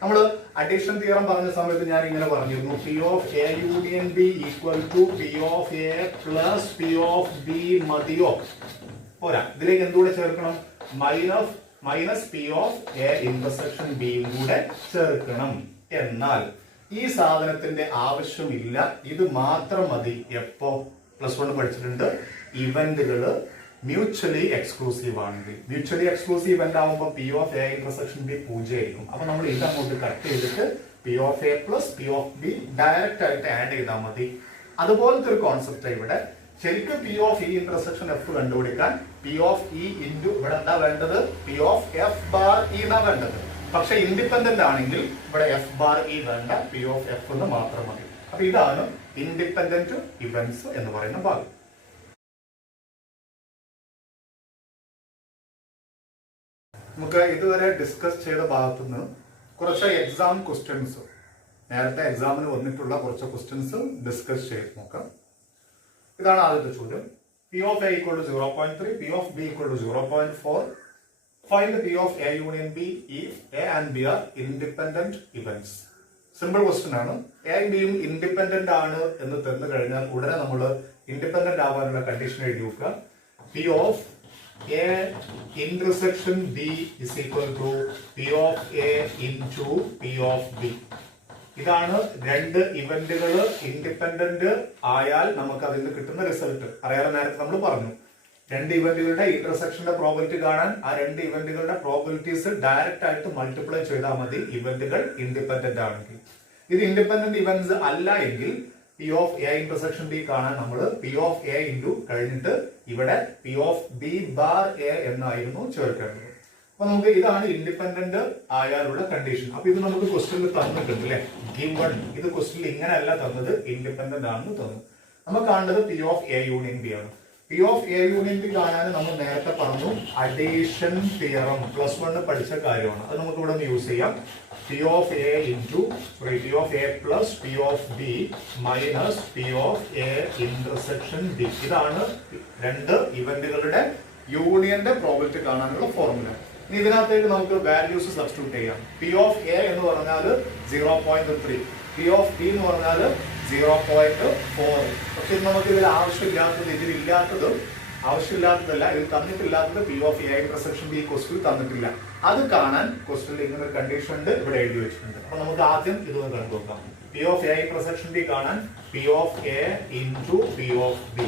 നമ്മൾ അഡീഷൻ തിയറം പറഞ്ഞ സമയത്ത് ഞാൻ ഇങ്ങനെ പറഞ്ഞിരുന്നു, P of A union B equal to P of A plus P of B മതിയോ? പോരാ, ഇതിലേക്ക് എന്തുകൂടെ ചേർക്കണം? Minus P of A intersection ബിയും കൂടെ ചേർക്കണം. എന്നാൽ ഈ സാധനത്തിന്റെ ആവശ്യമില്ല, ഇത് മാത്രം മതി. എപ്പോ? പ്ലസ് 1 പഠിച്ചിട്ടുണ്ട്, ഇവന്റുകള് മ്യൂച്വലി എക്സ്ക്ലൂസീവ് ആണെങ്കിൽ. മ്യൂച്വലി എക്സ്ക്ലൂസീവ് ഇവന്റ് ആവുമ്പോൾ P of A intersection B 0 ആയിരിക്കും. അപ്പൊ നമ്മൾ ഇത് അങ്ങോട്ട് കട്ട് ചെയ്തിട്ട് P of A plus P of B direct ആയിട്ട് ആഡ് ചെയ്താൽ മതി. അതുപോലത്തെ ഒരു കോൺസെപ്റ്റ് ഇവിടെ. ശരിക്കും P of E intersection F കണ്ടുപിടിക്കാൻ പി ഓഫ് ഇ ഇൻറ്റു ഇവിടെ എന്താ വേണ്ടത്? P of F bar E എന്നാ വേണ്ടത്. പക്ഷെ ഇൻഡിപെൻഡന്റ് ആണെങ്കിൽ ഇവിടെ എഫ് ബാർ ഇ വേണ്ട, പി ഓഫ് എഫ് എന്ന് മാത്രം മതി. അപ്പൊ ഇതാണ് ഇൻഡിപെൻഡന്റ് ഇവന്റ്സ് എന്ന് പറയുന്ന ഭാഗം. നമുക്ക് ഇതുവരെ ഡിസ്കസ് ചെയ്ത ഭാഗത്തുനിന്ന് കുറച്ച് എക്സാം ക്വസ്റ്റ്യൻസ്, നേരത്തെ എക്സാമിന് വന്നിട്ടുള്ള കുറച്ച് ക്വസ്റ്റ്യൻസ് ഡിസ്കസ് ചെയ്ത് നോക്കാം. ഇതാണ് ആദ്യത്തെ ചോദ്യം. P of A equal to 0.3, P of B equal to 0.4. Find P of A union B if A and B are independent events. Simple question ആണ്. എയും ബിയും ഇൻഡിപെൻഡന്റ് ആണ് എന്ന് തന്നു കഴിഞ്ഞാൽ ഉടനെ നമ്മൾ ഇൻഡിപെൻഡന്റ് ആവാനുള്ള കണ്ടീഷൻ എഴുതി നോക്കുക. P of A intersection B is equal to P of A into P of B. ഇതാണ് രണ്ട് ഇവന്റുകൾ ഇൻഡിപെൻഡന്റ് ആയാൽ നമുക്ക് അതിൽ നിന്ന് കിട്ടുന്ന റിസൾട്ട്. അറിയാതെ നേരത്തെ നമ്മൾ പറഞ്ഞു, രണ്ട് ഇവന്റുകളുടെ ഇന്റർസെക്ഷന്റെ പ്രോബിലിറ്റി കാണാൻ ആ രണ്ട് ഇവന്റുകളുടെ പ്രോബിലിറ്റീസ് ഡയറക്റ്റ് ആയിട്ട് മൾട്ടിപ്ലൈ ചെയ്താൽ മതി ഇവന്റുകൾ ഇൻഡിപെൻഡന്റ് ആണെങ്കിൽ. ഇത് ഇൻഡിപെൻഡന്റ് ഇവന്റ്സ് അല്ല എങ്കിൽ P of A intersection B കാണാൻ നമ്മൾ പി ഓഫ് എ ഇൻറ്റു കഴിഞ്ഞിട്ട് ഇവിടെ P of B bar A എന്നായിരുന്നു ചേർക്കേണ്ടത്. അപ്പൊ നമുക്ക് ഇതാണ് ഇൻഡിപെൻഡന്റ് ആയാലുള്ള കണ്ടീഷൻ. അപ്പൊ ഇത് നമുക്ക് ക്വസ്റ്റ്യനിൽ തന്നിട്ടുണ്ട് അല്ലെ, ഗിവൺ. ഇത് ക്വസ്റ്റ്യനിൽ ഇങ്ങനെയല്ല തന്നത്, ഇൻഡിപെൻഡന്റ് ആണെന്ന് തന്നു. നമ്മൾ കാണേണ്ടത് P of A union B ആണ്. P of A union B കാണാൻ നമ്മൾ നേരത്തെ പറഞ്ഞു അഡീഷൻ തിയറം പ്ലസ് 1 പഠിച്ച കാര്യമാണ്. അത് നമുക്ക് ഇവിടെ ഒന്ന് യൂസ് ചെയ്യാം. P of A into P of A plus P of B minus P of A intersection B. ഇതാണ് രണ്ട് ഇവന്റുകളുടെ യൂണിയന്റെ പ്രോബിലിറ്റി കാണാനുള്ള ഫോർമുല. ഇനി ഇതിനകത്തേക്ക് നമുക്ക് വാല്യൂസ് സബ്സ്റ്റിറ്റ്യൂട്ട് ചെയ്യാം. പി ഓഫ് എ എന്ന് പറഞ്ഞാൽ 0.3, പി ഓഫ് ബി എന്ന് പറഞ്ഞാൽ 0.4. പക്ഷെ നമുക്ക് ഇതിൽ ആവശ്യമില്ലാത്തത്, ഇതിലില്ലാത്തതും ആവശ്യമില്ലാത്തതല്ല, ഇതിൽ തന്നിട്ടില്ലാത്തത് P of A intersection B question തന്നിട്ടില്ല. അത് കാണാൻ ക്വസ്റ്റ്യനിൽ ഇങ്ങനെ ഒരു കണ്ടീഷൻ ഉണ്ട്, ഇവിടെ എഴുതി വെച്ചിട്ടുണ്ട്. അപ്പൊ നമുക്ക് ആദ്യം ഇതൊന്ന് കണ്ടു നോക്കാം. P of A intersection B കാണാൻ P of A into P of B,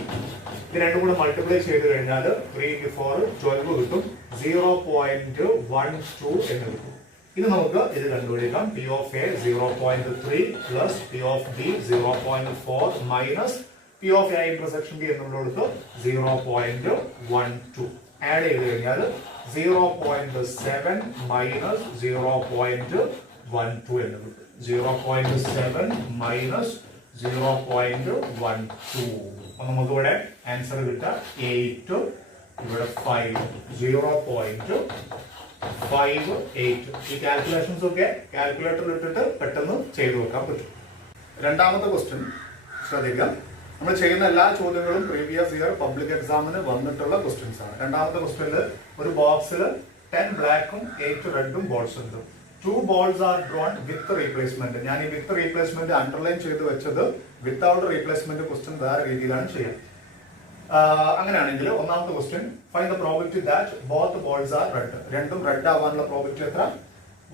ഇത് രണ്ടും കൂടെ മൾട്ടിപ്ലൈ ചെയ്ത് കഴിഞ്ഞാൽ 3 into 4 12 കിട്ടും. 0.12 എന്ന് കിട്ടും. ഇത് നമുക്ക് ഇത് കണ്ടുപിടിക്കാം. P of A 0.3 plus P of B 0.4 minus P of A intersection B എന്നുള്ളത് 0.12 ആഡ് ചെയ്ത് കഴിഞ്ഞാൽ 0.7 മൈനസ് 0.12 എന്ന് കിട്ടും. 0.7 മൈനസ് 0.12. അപ്പൊ നമുക്ക് ഇവിടെ ആൻസർ കിട്ടുക 8, ഇവിടെ 5, 0.58. ഈ കാൽക്കുലേഷൻസ് ഒക്കെ കാൽക്കുലേറ്ററിൽ ഇട്ടിട്ട് പെട്ടെന്ന് ചെയ്തു വെക്കാൻ പറ്റും. രണ്ടാമത്തെ ക്വസ്റ്റ്യൻ ശ്രദ്ധിക്കാം. നമ്മൾ ചെയ്യുന്ന എല്ലാ ചോദ്യങ്ങളും പ്രീവിയസ് ഇയർ പബ്ലിക് എക്സാമിന് വന്നിട്ടുള്ള ക്വസ്റ്റ്യൻസ് ആണ്. രണ്ടാമത്തെ ക്വസ്റ്റ്യനിൽ ഒരു ബോക്സിൽ 10 ബ്ലാക്കും 8 റെഡും ബോൾസ് ഉണ്ട്. 2 balls are drawn with replacement. ഞാൻ ഈ വിത്ത് റീപ്ലേസ്മെന്റ് അണ്ടർലൈൻ ചെയ്ത് വെച്ചത് വിത്തൗട്ട് റീപ്ലേസ്മെന്റ് ക്വസ്റ്റ്യൻ വേറെ രീതിയിലാണ് ചെയ്യുക. അങ്ങനെയാണെങ്കിൽ ഒന്നാമത്തെ question, find the probability that both balls are red. രണ്ടും റെഡ് ആവാനുള്ള പ്രോബിലിറ്റി എത്ര?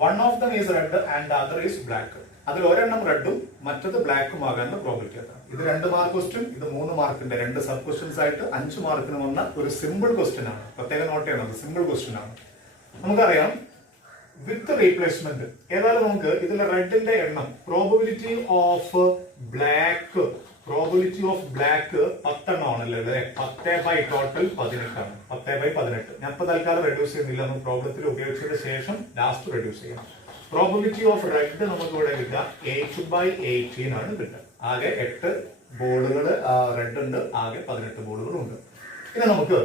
One of them is red and other is black. അതിൽ ഒരെണ്ണം റെഡും മറ്റത് ബ്ലാക്കും ആകാനുള്ള പ്രോബിലിറ്റി എത്ര? ഇത് 2 മാർക്ക് ക്വസ്റ്റ്യൻ, ഇത് 3 മാർക്കിന്റെ 2 സബ് ക്വസ്റ്റ്യൻസ് ആയിട്ട് 5 മാർക്കിന് വന്ന ഒരു സിമ്പിൾ ക്വസ്റ്റ്യൻ ആണ്. പ്രത്യേകം നോട്ട് ചെയ്യണം, സിമ്പിൾ ക്വസ്റ്റ്യൻ ആണ്. നമുക്കറിയാം വിത്ത് റീപ്ലേസ്മെന്റ്. ഏതായാലും നമുക്ക് ഇതിലെ റെഡിന്റെ എണ്ണം പ്രോബബിലിറ്റി ഓഫ് ബ്ലാക്ക് 10 ആണല്ലോ അല്ലെ. 10 ടോട്ടൽ 18 ആണ്. 10/18. ഞാൻ ഇപ്പൊ തൽക്കാലം റെഡ്യൂസ് ചെയ്യുന്നില്ല, നമുക്ക് പ്രോബ്ലത്തിൽ ഉപയോഗിച്ചതിന് ശേഷം ലാസ്റ്റ് റെഡ്യൂസ് ചെയ്യാം. പ്രോബബിലിറ്റി ഓഫ് റെഡ് നമുക്ക് ഇവിടെ കിട്ടുക 8/18 ആണ് കിട്ടുക. ആകെ 8 ബോളുകൾ റെഡ് ഉണ്ട്, ആകെ 18 ബോളുകൾ ഉണ്ട്. ഇനി നമുക്ക്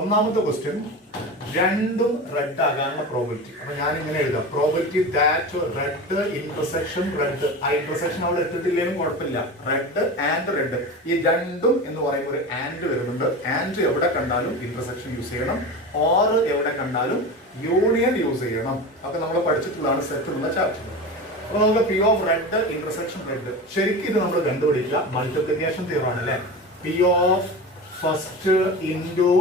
ഒന്നാമത്തെ ക്വസ്റ്റ്യൻ, രണ്ടും റെഡ് ആകാനുള്ള പ്രോബിലിറ്റി. അപ്പൊ ഞാൻ ഇങ്ങനെ എഴുതാം, probability that red intersection red. ആ ഇന്റർസെക്ഷൻ അവിടെ എത്തിയിട്ടില്ലെങ്കിലും കുഴപ്പമില്ല. റെഡ് ആൻഡ് റെഡ്, ഈ രണ്ടും എന്ന് പറയുമ്പോൾ ഒരു ആൻഡ് വരുന്നുണ്ട്. ആൻഡ് എവിടെ കണ്ടാലും ഇന്റർസെക്ഷൻ യൂസ് ചെയ്യണം, ഓർ എവിടെ കണ്ടാലും യൂണിയൻ യൂസ് ചെയ്യണം. ഒക്കെ നമ്മൾ പഠിച്ചിട്ടുള്ളതാണ് സെറ്റിലുള്ള ചാപ്റ്റർ. അപ്പൊ നമുക്ക് P of red intersection red, ശരിക്കും ഇത് നമ്മൾ കണ്ടുപിടിക്കുക മൾട്ടിപ്ലിക്കേഷൻ തിയറം ആണ് അല്ലെ. P of first into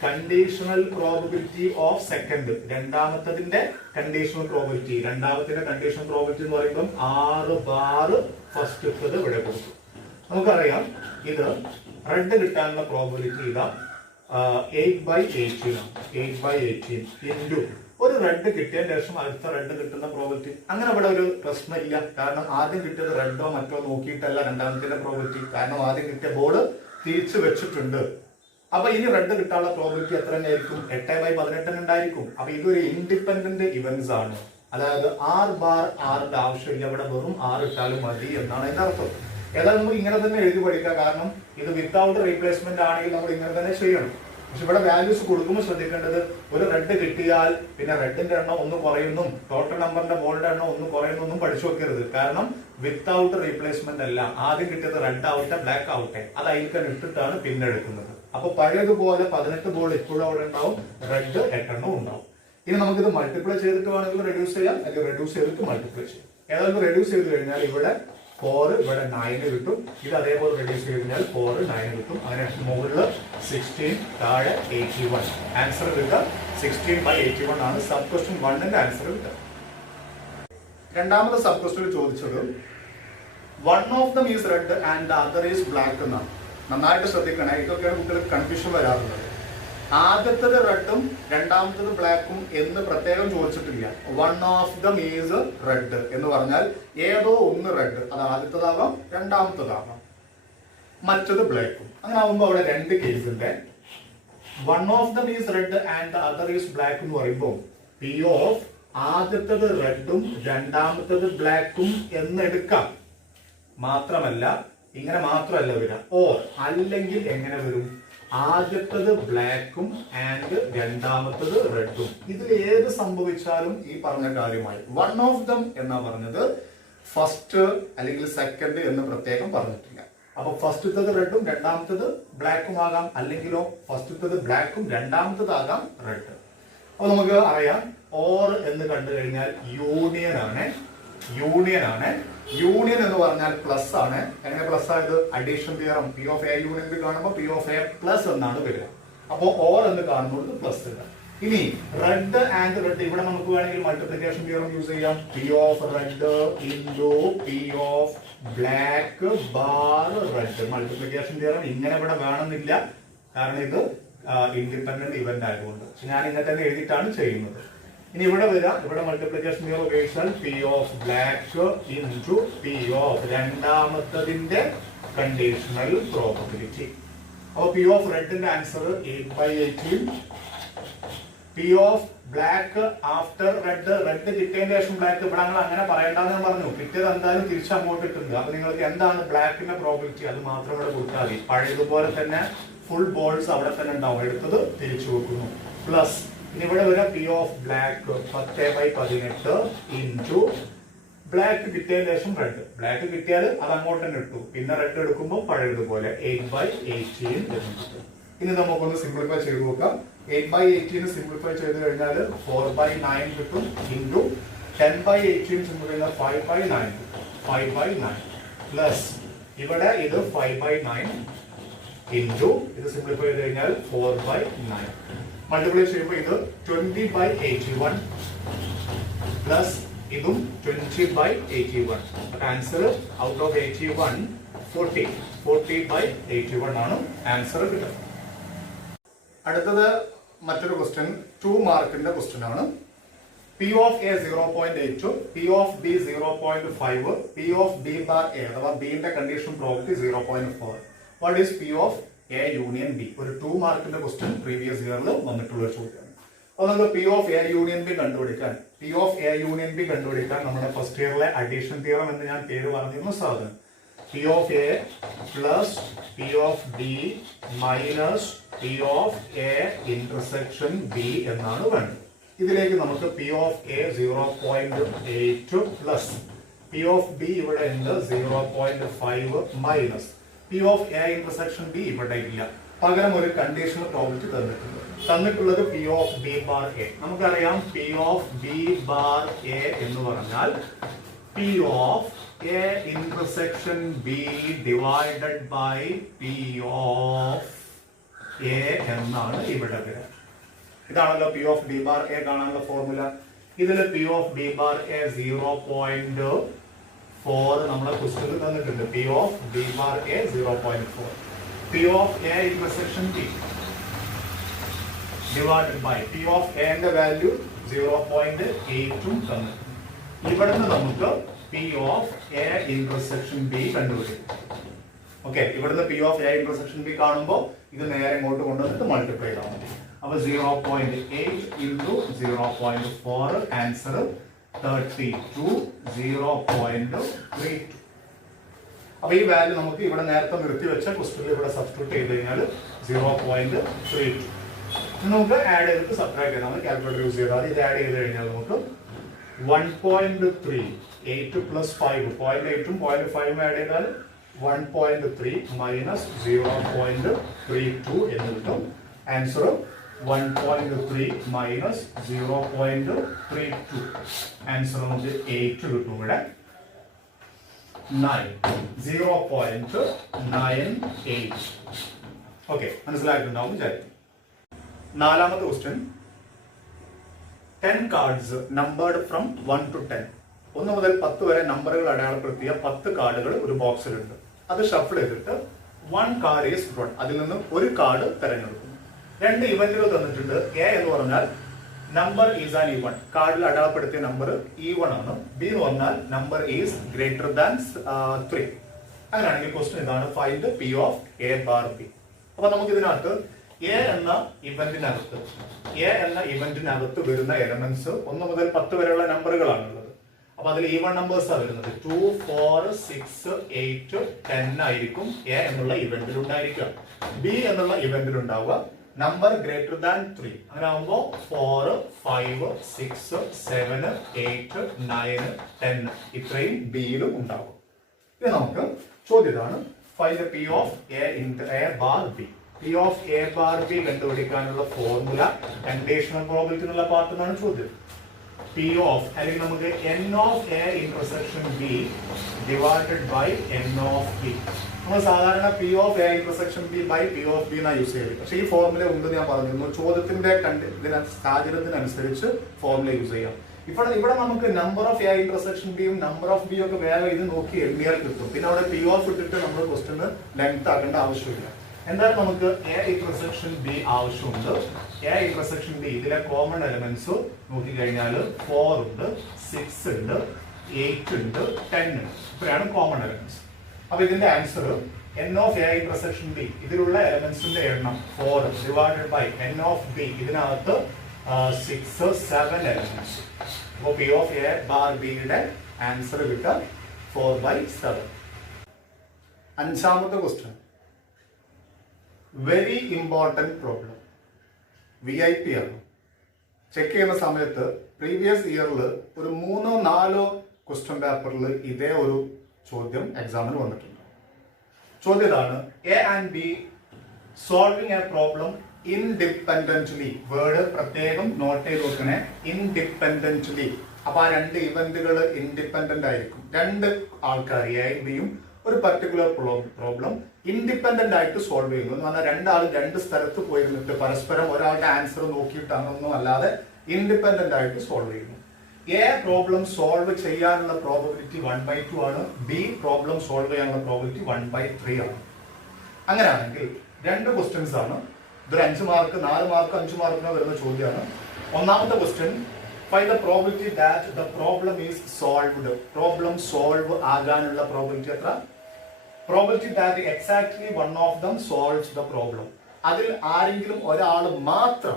conditional probability of second, രണ്ടാമത്തതിന്റെ കണ്ടീഷണൽ പ്രോബബിലിറ്റി. രണ്ടാമത്തിന്റെ കണ്ടീഷണൽ പ്രോബബിലിറ്റി എന്ന് പറയുമ്പോൾ 6 ബാർ ഫസ്റ്റത്തത് ഇവിടെ കൊടുക്കും. നമുക്കറിയാം ഇത് റെഡ് കിട്ടാനുള്ള പ്രോബബിലിറ്റി ഇതാ 8/18 ആണ്. 8/18 ഇൻറ്റു ഒരു റെഡ് കിട്ടിയതിന് ശേഷം അടുത്ത റെഡ് കിട്ടുന്ന പ്രോബബിലിറ്റി. അങ്ങനെ ഇവിടെ ഒരു പ്രശ്നമില്ല, കാരണം ആദ്യം കിട്ടിയത് റെഡോ മറ്റോ നോക്കിയിട്ടല്ല രണ്ടാമത്തെ പ്രോബബിലിറ്റി. കാരണം ആദ്യം കിട്ടിയ ബോർഡ് തിരിച്ചു വെച്ചിട്ടുണ്ട്. അപ്പൊ ഇനി റെഡ് കിട്ടാനുള്ള പ്രോബിലിറ്റി എത്ര തന്നെയായിരിക്കും? 8/18 ഉണ്ടായിരിക്കും. അപ്പൊ ഇതൊരു ഇൻഡിപെൻഡന്റ് ഇവന്റ്സ് ആണ്. അതായത് ആറിന്റെ ആവശ്യമില്ല, ഇവിടെ വെറും 6 ഇട്ടാലും മതി എന്നാണ് അതിന്റെ അർത്ഥം. ഏതായാലും നമുക്ക് ഇങ്ങനെ തന്നെ എഴുതി പഠിക്കാം, കാരണം ഇത് വിത്തൗട്ട് റീപ്ലേസ്മെന്റ് ആണെങ്കിൽ നമ്മൾ ഇങ്ങനെ തന്നെ ചെയ്യണം. പക്ഷെ ഇവിടെ വാല്യൂസ് കൊടുക്കുമ്പോൾ ശ്രദ്ധിക്കേണ്ടത്, ഒരു റെഡ് കിട്ടിയാൽ പിന്നെ റെഡിന്റെ എണ്ണം ഒന്ന് കുറയുന്നും ടോട്ടൽ നമ്പറിന്റെ ബോളിന്റെ എണ്ണം ഒന്ന് കുറയുന്നൊന്നും പഠിച്ചു വെക്കരുത്. കാരണം വിത്തൗട്ട് റീപ്ലേസ്മെന്റ് അല്ല, ആദ്യം കിട്ടിയത് റെഡ് ആവട്ടെ ബ്ലാക്ക് ആവട്ടെ, അത് അതിൽക്കാൻ ഇട്ടിട്ടാണ് പിന്നെ എടുക്കുന്നത്. അപ്പൊ പഴയതുപോലെ 18 ബോൾ ഇപ്പോഴും അവിടെ ഉണ്ടാവും, റെഡ് 8 ഉണ്ടാവും. ഇനി നമുക്കിത് മൾട്ടിപ്ലൈ ചെയ്തിട്ട് വേണമെങ്കിൽ റെഡ്യൂസ് ചെയ്യാം, അല്ലെങ്കിൽ റെഡ്യൂസ് ചെയ്തിട്ട് മൾട്ടിപ്ലൈ ചെയ്യാം. ഏതായാലും റെഡ്യൂസ് ചെയ്ത് കഴിഞ്ഞാൽ ഇവിടെ 4, ഇവിടെ 9 കിട്ടും. ഇത് അതേപോലെ റെഡ്യൂസ് ചെയ്ത് കഴിഞ്ഞാൽ 4, 9 കിട്ടും. അങ്ങനെ മുകളിൽ 16, താഴെ 81. ആൻസർ കിട്ടുക 16/81 ആണ്. സബ് ക്വസ്റ്റ്യൻ 1ന്റെ ആൻസർ കിട്ടുക. രണ്ടാമത്തെ സബ് ക്വസ്റ്റ്യൻ ചോദിച്ചത് one of them is red and the other is black എന്നാണ്. നന്നായിട്ട് ശ്രദ്ധിക്കണേ, ഇതൊക്കെയാണ് കുട്ടികൾക്ക് കൺഫ്യൂഷൻ വരാറുള്ളത്. ആദ്യത്തത് റെഡും രണ്ടാമത്തത് ബ്ലാക്കും എന്ന് പ്രത്യേകം ചോദിച്ചിട്ടില്ല. One of them is red എന്ന് പറഞ്ഞാൽ ഏതോ ഒന്ന് റെഡ്, അത് ആദ്യത്തതാവാം രണ്ടാമത്തതാവാം, മറ്റത് ബ്ലാക്കും. അങ്ങനെ ആവുമ്പോൾ അവിടെ 2 കേസിന്റെ one of them is red and the other is black എന്ന് പറയുമ്പോൾ പി ഓഫ് ആദ്യത്തത് റെഡും രണ്ടാമത്തത് ബ്ലാക്കും എന്ന് എടുക്കാം. മാത്രമല്ല ഇങ്ങനെ മാത്രമല്ല വരിക, ഓർ അല്ലെങ്കിൽ എങ്ങനെ വരും? ആദ്യത്തത് ബ്ലാക്കും ആൻഡ് രണ്ടാമത്തത് റെഡും. ഇതിൽ ഏത് സംഭവിച്ചാലും ഈ പറഞ്ഞ കാര്യമായി. വൺ ഓഫ് ദം എന്നാ പറഞ്ഞത്, ഫസ്റ്റ് അല്ലെങ്കിൽ സെക്കൻഡ് എന്ന് പ്രത്യേകം പറഞ്ഞിട്ടില്ല. അപ്പൊ ഫസ്റ്റത്തത് റെഡും രണ്ടാമത്തത് ബ്ലാക്കും ആകാം, അല്ലെങ്കിലോ ഫസ്റ്റത്തത് ബ്ലാക്കും രണ്ടാമത്തതാകാം റെഡ്. അപ്പൊ നമുക്ക് അറിയാം ഓർ എന്ന് കണ്ടു കഴിഞ്ഞാൽ യൂണിയൻ ആണ്. യൂണിയൻ എന്ന് പറഞ്ഞാൽ പ്ലസ് ആണ്. എങ്ങനെ പ്ലസ് ആയത്? Addition theorem. P of A union കാണുമ്പോൾ പി ഓഫ് എ പ്ലസ് എന്നാണ് വരിക. അപ്പോ ഓർ എന്ന് കാണുമ്പോൾ പ്ലസ് ഇടാം. ഇനി റെഡ് ആൻഡ് റെഡ്, ഇവിടെ നമുക്ക് വേണമെങ്കിൽ മൾട്ടിപ്ലിക്കേഷൻ തിയറം യൂസ് ചെയ്യാം. P of red into P of black bar red. Multiplication theorem ഇങ്ങനെ ഇവിടെ വേണമെന്നില്ല, കാരണം ഇത് ഇൻഡിപെൻഡന്റ് ഇവന്റ് ആയതുകൊണ്ട്. പക്ഷെ ഞാൻ ഇങ്ങനെ തന്നെ എഴുതിയിട്ടാണ് ചെയ്യുന്നത്. ഇനി ഇവിടെ വരാം, ഇവിടെ മൾട്ടിപ്ലിക്കേഷൻ തിയറം ഉപയോഗിച്ചാൽ P of black into P of രണ്ടാമത്തതിന്റെ കണ്ടീഷണൽ പ്രോബബിലിറ്റി. അപ്പോൾ പി ഓഫ് റെഡിന്റെ answer 8/18. P of black after red കിട്ടിയതിന് ശേഷം ബ്ലാക്ക്, ഇവിടെ ഞങ്ങൾ അങ്ങനെ പറയണ്ടെന്ന് ഞാൻ പറഞ്ഞു. കിട്ടിയത് എന്തായാലും തിരിച്ച് അങ്ങോട്ട് ഇട്ടുണ്ട്. അപ്പൊ നിങ്ങൾക്ക് എന്താണ് ബ്ലാക്കിന്റെ പ്രോബബിലിറ്റി അത് മാത്രം ഇവിടെ കൊടുത്താൽ മതി. പഴയതുപോലെ തന്നെ ഫുൾ ബോൾസ് അവിടെ തന്നെ ഉണ്ടാവും, എടുത്തത് തിരിച്ചു വെക്കുന്നു. പ്ലസ് ഇനി ഇവിടെ വരാം P of black 10/18 into black കിട്ടിയതിന് ശേഷം റെഡ്. ബ്ലാക്ക് കിട്ടിയാൽ അത് അങ്ങോട്ട് തന്നെ ഇട്ടു, പിന്നെ റെഡ് എടുക്കുമ്പോൾ പഴയതുപോലെ 8/18 എന്ന് കിട്ടും. ഇനി നമുക്കൊന്ന് സിംപ്ലിഫൈ ചെയ്ത് നോക്കാം. 8/18 സിംപ്ലിഫൈ ചെയ്ത് കഴിഞ്ഞാൽ 4/9 കിട്ടും ഇൻറ്റു 10/18 സിംപ്ലിഫൈ ചെയ്താൽ 5/9 കിട്ടും. 5/9 പ്ലസ് ഇവിടെ ഇത് 5/9 ഇൻറ്റു ഇത് സിംപ്ലിഫൈ ചെയ്ത് കഴിഞ്ഞാൽ 4/9. മൾട്ടിപ്ലൈ ചെയ്യുമ്പോൾ ഇത് 20/81 പ്ലസ് ഇതും 20/81. ആൻസർ ഔട്ട് ഓഫ് 81 40/81 ആണ് ആൻസർ കിട്ടുന്നത്. അടുത്തത് മറ്റൊരു ക്വസ്റ്റ്യൻ 2 മാർക്കിന്റെ ക്വസ്റ്റ്യൻ ആണ്. P of A 0.82, P of B 0.5, P of B bar A അഥവാ B ന്റെ condition probability 0.4. What is P of A union B? ഒരു 2 മാർക്കിന്റെ ക്വസ്റ്റ്യൻ പ്രീവിയസ് ഇയറിൽ വന്നിട്ടുള്ള ഒരു ചോദ്യമാണ്. അപ്പോൾ നമുക്ക് P of A union B കണ്ടുപിടിക്കാൻ നമ്മുടെ ഫസ്റ്റ് ഇയറിലെ അഡീഷൻ തിയറം എന്ന് ഞാൻ പേര് പറഞ്ഞിരുന്ന സാധനം P of A plus P of B minus P of A intersection B എന്നാണ് വേണ്ടത്. ഇതിലേക്ക് നമുക്ക് P of A 0.8 plus P of B ഇവിടെ ഉണ്ട് 0.5 minus P of A intersection B ഇവിടെ ഇല്ല. പകരം ഒരു കണ്ടീഷണൽ പ്രോബിലിറ്റി തന്നിട്ടുള്ളത് P of B bar A. നമുക്കറിയാം P of B bar A എന്ന് പറഞ്ഞാൽ P of A intersection B divided by P of A എന്നാണ് ഇവിടെ വരിക. ഇതാണല്ലോ P of B bar A കാണാനുള്ള ഫോർമുല. ഇതിൽ P of B bar A 0.4 നമ്മളെ ക്വസ്റ്റ്യനിൽ തന്നിട്ടുണ്ട്. P of B bar A 0.4. P of A intersection B divided by P of A ന്റെ വാല്യൂ 0.8 തന്നിട്ടുണ്ട്. ഇവിടുന്ന് നമുക്ക് P of A intersection B കണ്ടുപിടിക്കും. ഓക്കെ, ഇവിടുന്ന് P of A intersection B കാണുമ്പോൾ ഇത് നേരെ ഇങ്ങോട്ട് കൊണ്ടുവന്നിട്ട് മൾട്ടിപ്ലൈ ചെയ്താൽ മതി. അപ്പോൾ 0.8 into 0.4 ആൻസർ 32 0.32. അപ്പൊ ഈ വാല്യൂ നമുക്ക് ഇവിടെ നേരത്തെ നിർത്തി വെച്ച ക്വസ്റ്റ്യനിൽ ഇവിടെ സബ്സ്റ്റിറ്റ്യൂട്ട് ചെയ്ത് കഴിഞ്ഞാൽ 0.32. നമുക്ക് ആഡ് ചെയ്തിട്ട് സബ്ട്രാക്ട് ചെയ്താൽ മതി. കാൽക്കുലേറ്റർ യൂസ് ചെയ്താൽ ഇത് ആഡ് ചെയ്ത് കഴിഞ്ഞാൽ നമുക്ക് 1.3 8 plus 5 0.8ഉം 0.5ഉം ആഡ് ചെയ്താൽ 1.3 മൈനസ് 0.32 എന്ന് കിട്ടും. Answer 1.3 minus 0.32. ആൻസർ നമുക്ക് 8 കിട്ടും. ഇവിടെ 0.98. ഓക്കെ, മനസ്സിലായിട്ടുണ്ടാവും വിചാരിക്കും. നാലാമത്തെ question 10 cards numbered from 1 to 10. 1 മുതൽ 10 വരെ നമ്പറുകൾ അടയാളപ്പെടുത്തിയ 10 കാർഡുകൾ ഒരു ബോക്സിലുണ്ട്. അത് ഷഫിൾ ചെയ്തിട്ട് 1 കാർഡ് ഈസ് ഡ്രോൺ. അതിൽ നിന്ന് ഒരു കാർഡ് തിരഞ്ഞെടുക്കുന്നു. 2 ഇവന്റുകൾ തന്നിട്ടുണ്ട്. എ എന്ന് പറഞ്ഞാൽ നമ്പർ ഈസ് ആൻ ഈവൺ, കാർഡിൽ അടയാളപ്പെടുത്തിയ നമ്പർ E1 ആണ്. ബി എന്ന് പറഞ്ഞാൽ നമ്പർ ഈസ് ഗ്രേറ്റർ ദാൻ 3. അങ്ങനെയാണെങ്കിൽ ക്വസ്റ്റ്യൻ ഇതാണ്, find P of A bar B. അപ്പൊ നമുക്ക് ഇതിനകത്ത് എ എന്ന ഇവന്റിനകത്ത് വരുന്ന എലമെന്റ്സ് 1 മുതൽ 10 വരെയുള്ള നമ്പറുകളാണുള്ളത്. അപ്പൊ അതിൽ E1 നമ്പേഴ്സ് ആണ് വരുന്നത്. 2 4 6 8 10 ആയിരിക്കും എ എന്നുള്ള ഇവന്റിൽ ഉണ്ടായിരിക്കുക. ബി എന്നുള്ള ഇവന്റിൽ ഉണ്ടാവുക നമ്പർ ഗ്രേറ്റർ ദാൻ 3. അങ്ങനെ ആകുമ്പോൾ 4 5 6 7 8 9 10 ഇത്രയും ബിയിലും ഉണ്ടാവും. ഇത് നമുക്ക് ചോദ്യമാണ്, find P of A bar B. P of A bar B കണ്ടുപിടിക്കാനുള്ള ഫോർമുല കണ്ടീഷണൽ പ്രോബിലിറ്റി എന്നുള്ള പാർട്ട് എന്നാണ് ചോദ്യം. P of അല്ലെങ്കിൽ നമുക്ക് N of A intersection B divided by N of B. നമ്മൾ സാധാരണ P of A intersection B by P of B എന്നാണ് use ചെയ്യുന്നത്. പക്ഷേ ഈ ഫോർമുല ഉണ്ടെന്ന് ഞാൻ പറഞ്ഞിരുന്നു. ചോദ്യത്തിന്റെ സാഹചര്യത്തിനനുസരിച്ച് ഫോർമുല യൂസ് ചെയ്യാം. ഇവിടെ നമുക്ക് നമ്പർ ഓഫ് എ ഇന്റർസെക്ഷൻ ബിയും നമ്പർ ഓഫ് ബി ഒക്കെ വേറെ ഇത് നോക്കി എണ്ണിയാൽ കിട്ടും. പിന്നെ അവിടെ P of ഇട്ടിട്ട് നമ്മൾ ക്വസ്റ്റ്യന് ലെങ്ത് ആക്കേണ്ട ആവശ്യമില്ല. എന്തായാലും നമുക്ക് എ ഇന്റർസെക്ഷൻ ബി ആവശ്യമുണ്ട്. എ ഇന്റർസെക്ഷൻ ബി ഇതിലെ കോമൺ എലമെന്റ്സ് നോക്കിക്കഴിഞ്ഞാൽ 4 ഉണ്ട്, 6 ഉണ്ട്, 8 ഉണ്ട്, 10 ഉണ്ട്. ഇത്രയാണ് കോമൺ എലമെന്റ്സ്. അപ്പൊ ഇതിന്റെ answer N of A intersection B ഇതിലുള്ള എലമെന്റ്സിന്റെ എണ്ണം 4 divided by N of B ഇതിനകത്ത് 6 7 എലമെന്റ്സ്. അപ്പോൾ P of A bar B യുടെ ആൻസർ കിട്ടാൻ 4/7. അഞ്ചാമത്തെ question, very important problem. VIP ആണ്. ചെക്ക് ചെയ്യുന്ന സമയത്ത് പ്രീവിയസ് ഇയറിൽ ഒരു 3 4 ക്വസ്റ്റ്യൻ പേപ്പറിൽ ഇതേ ഒരു ചോദ്യം എക്സാമിന് വന്നിട്ടുണ്ട്. ചോദ്യം ഇതാണ്, A and B solving a problem independently. Word പ്രത്യേകം നോട്ട് ചെയ്ത് നോക്കണേ, independently. അപ്പൊ ആ 2 ഇവന്റുകൾ ഇൻഡിപെൻഡന്റ് ആയിരിക്കും. 2 ആൾക്കാർ എയും ബിയും ഒരു പർട്ടിക്കുലർ പ്രോബ്ലം ഇൻഡിപെൻഡന്റ് ആയിട്ട് സോൾവ് ചെയ്യുന്നു എന്ന് പറഞ്ഞാൽ 2 ആൾ 2 സ്ഥലത്ത് പോയിരുന്നിട്ട് പരസ്പരം ഒരാളുടെ ആൻസർ നോക്കിയിട്ടൊന്നും അല്ലാതെ ഇൻഡിപെൻഡന്റ് ആയിട്ട് സോൾവ് ചെയ്യുന്നു. എ പ്രോബ്ലം സോൾവ് ചെയ്യാനുള്ള പ്രോബബിലിറ്റി 1/2 ആണ്. ബി പ്രോബ്ലം സോൾവ് ചെയ്യാനുള്ള പ്രോബബിലിറ്റി 1/3 ആണ്. അങ്ങനെയാണെങ്കിൽ 2 ക്വസ്റ്റ്യൻസ് ആണ്. ഇതൊരു 5 മാർക്ക് 4 മാർക്ക് 5 മാർക്കിനോ വരുന്ന ചോദ്യമാണ്. ഒന്നാമത്തെ question, Find the probability that the problem is solved. Problem solve ആകാനുള്ള probability എത്ര? Probability that exactly one of them solves the problem. അതിൽ ആരെങ്കിലും ഒരാൾ മാത്രം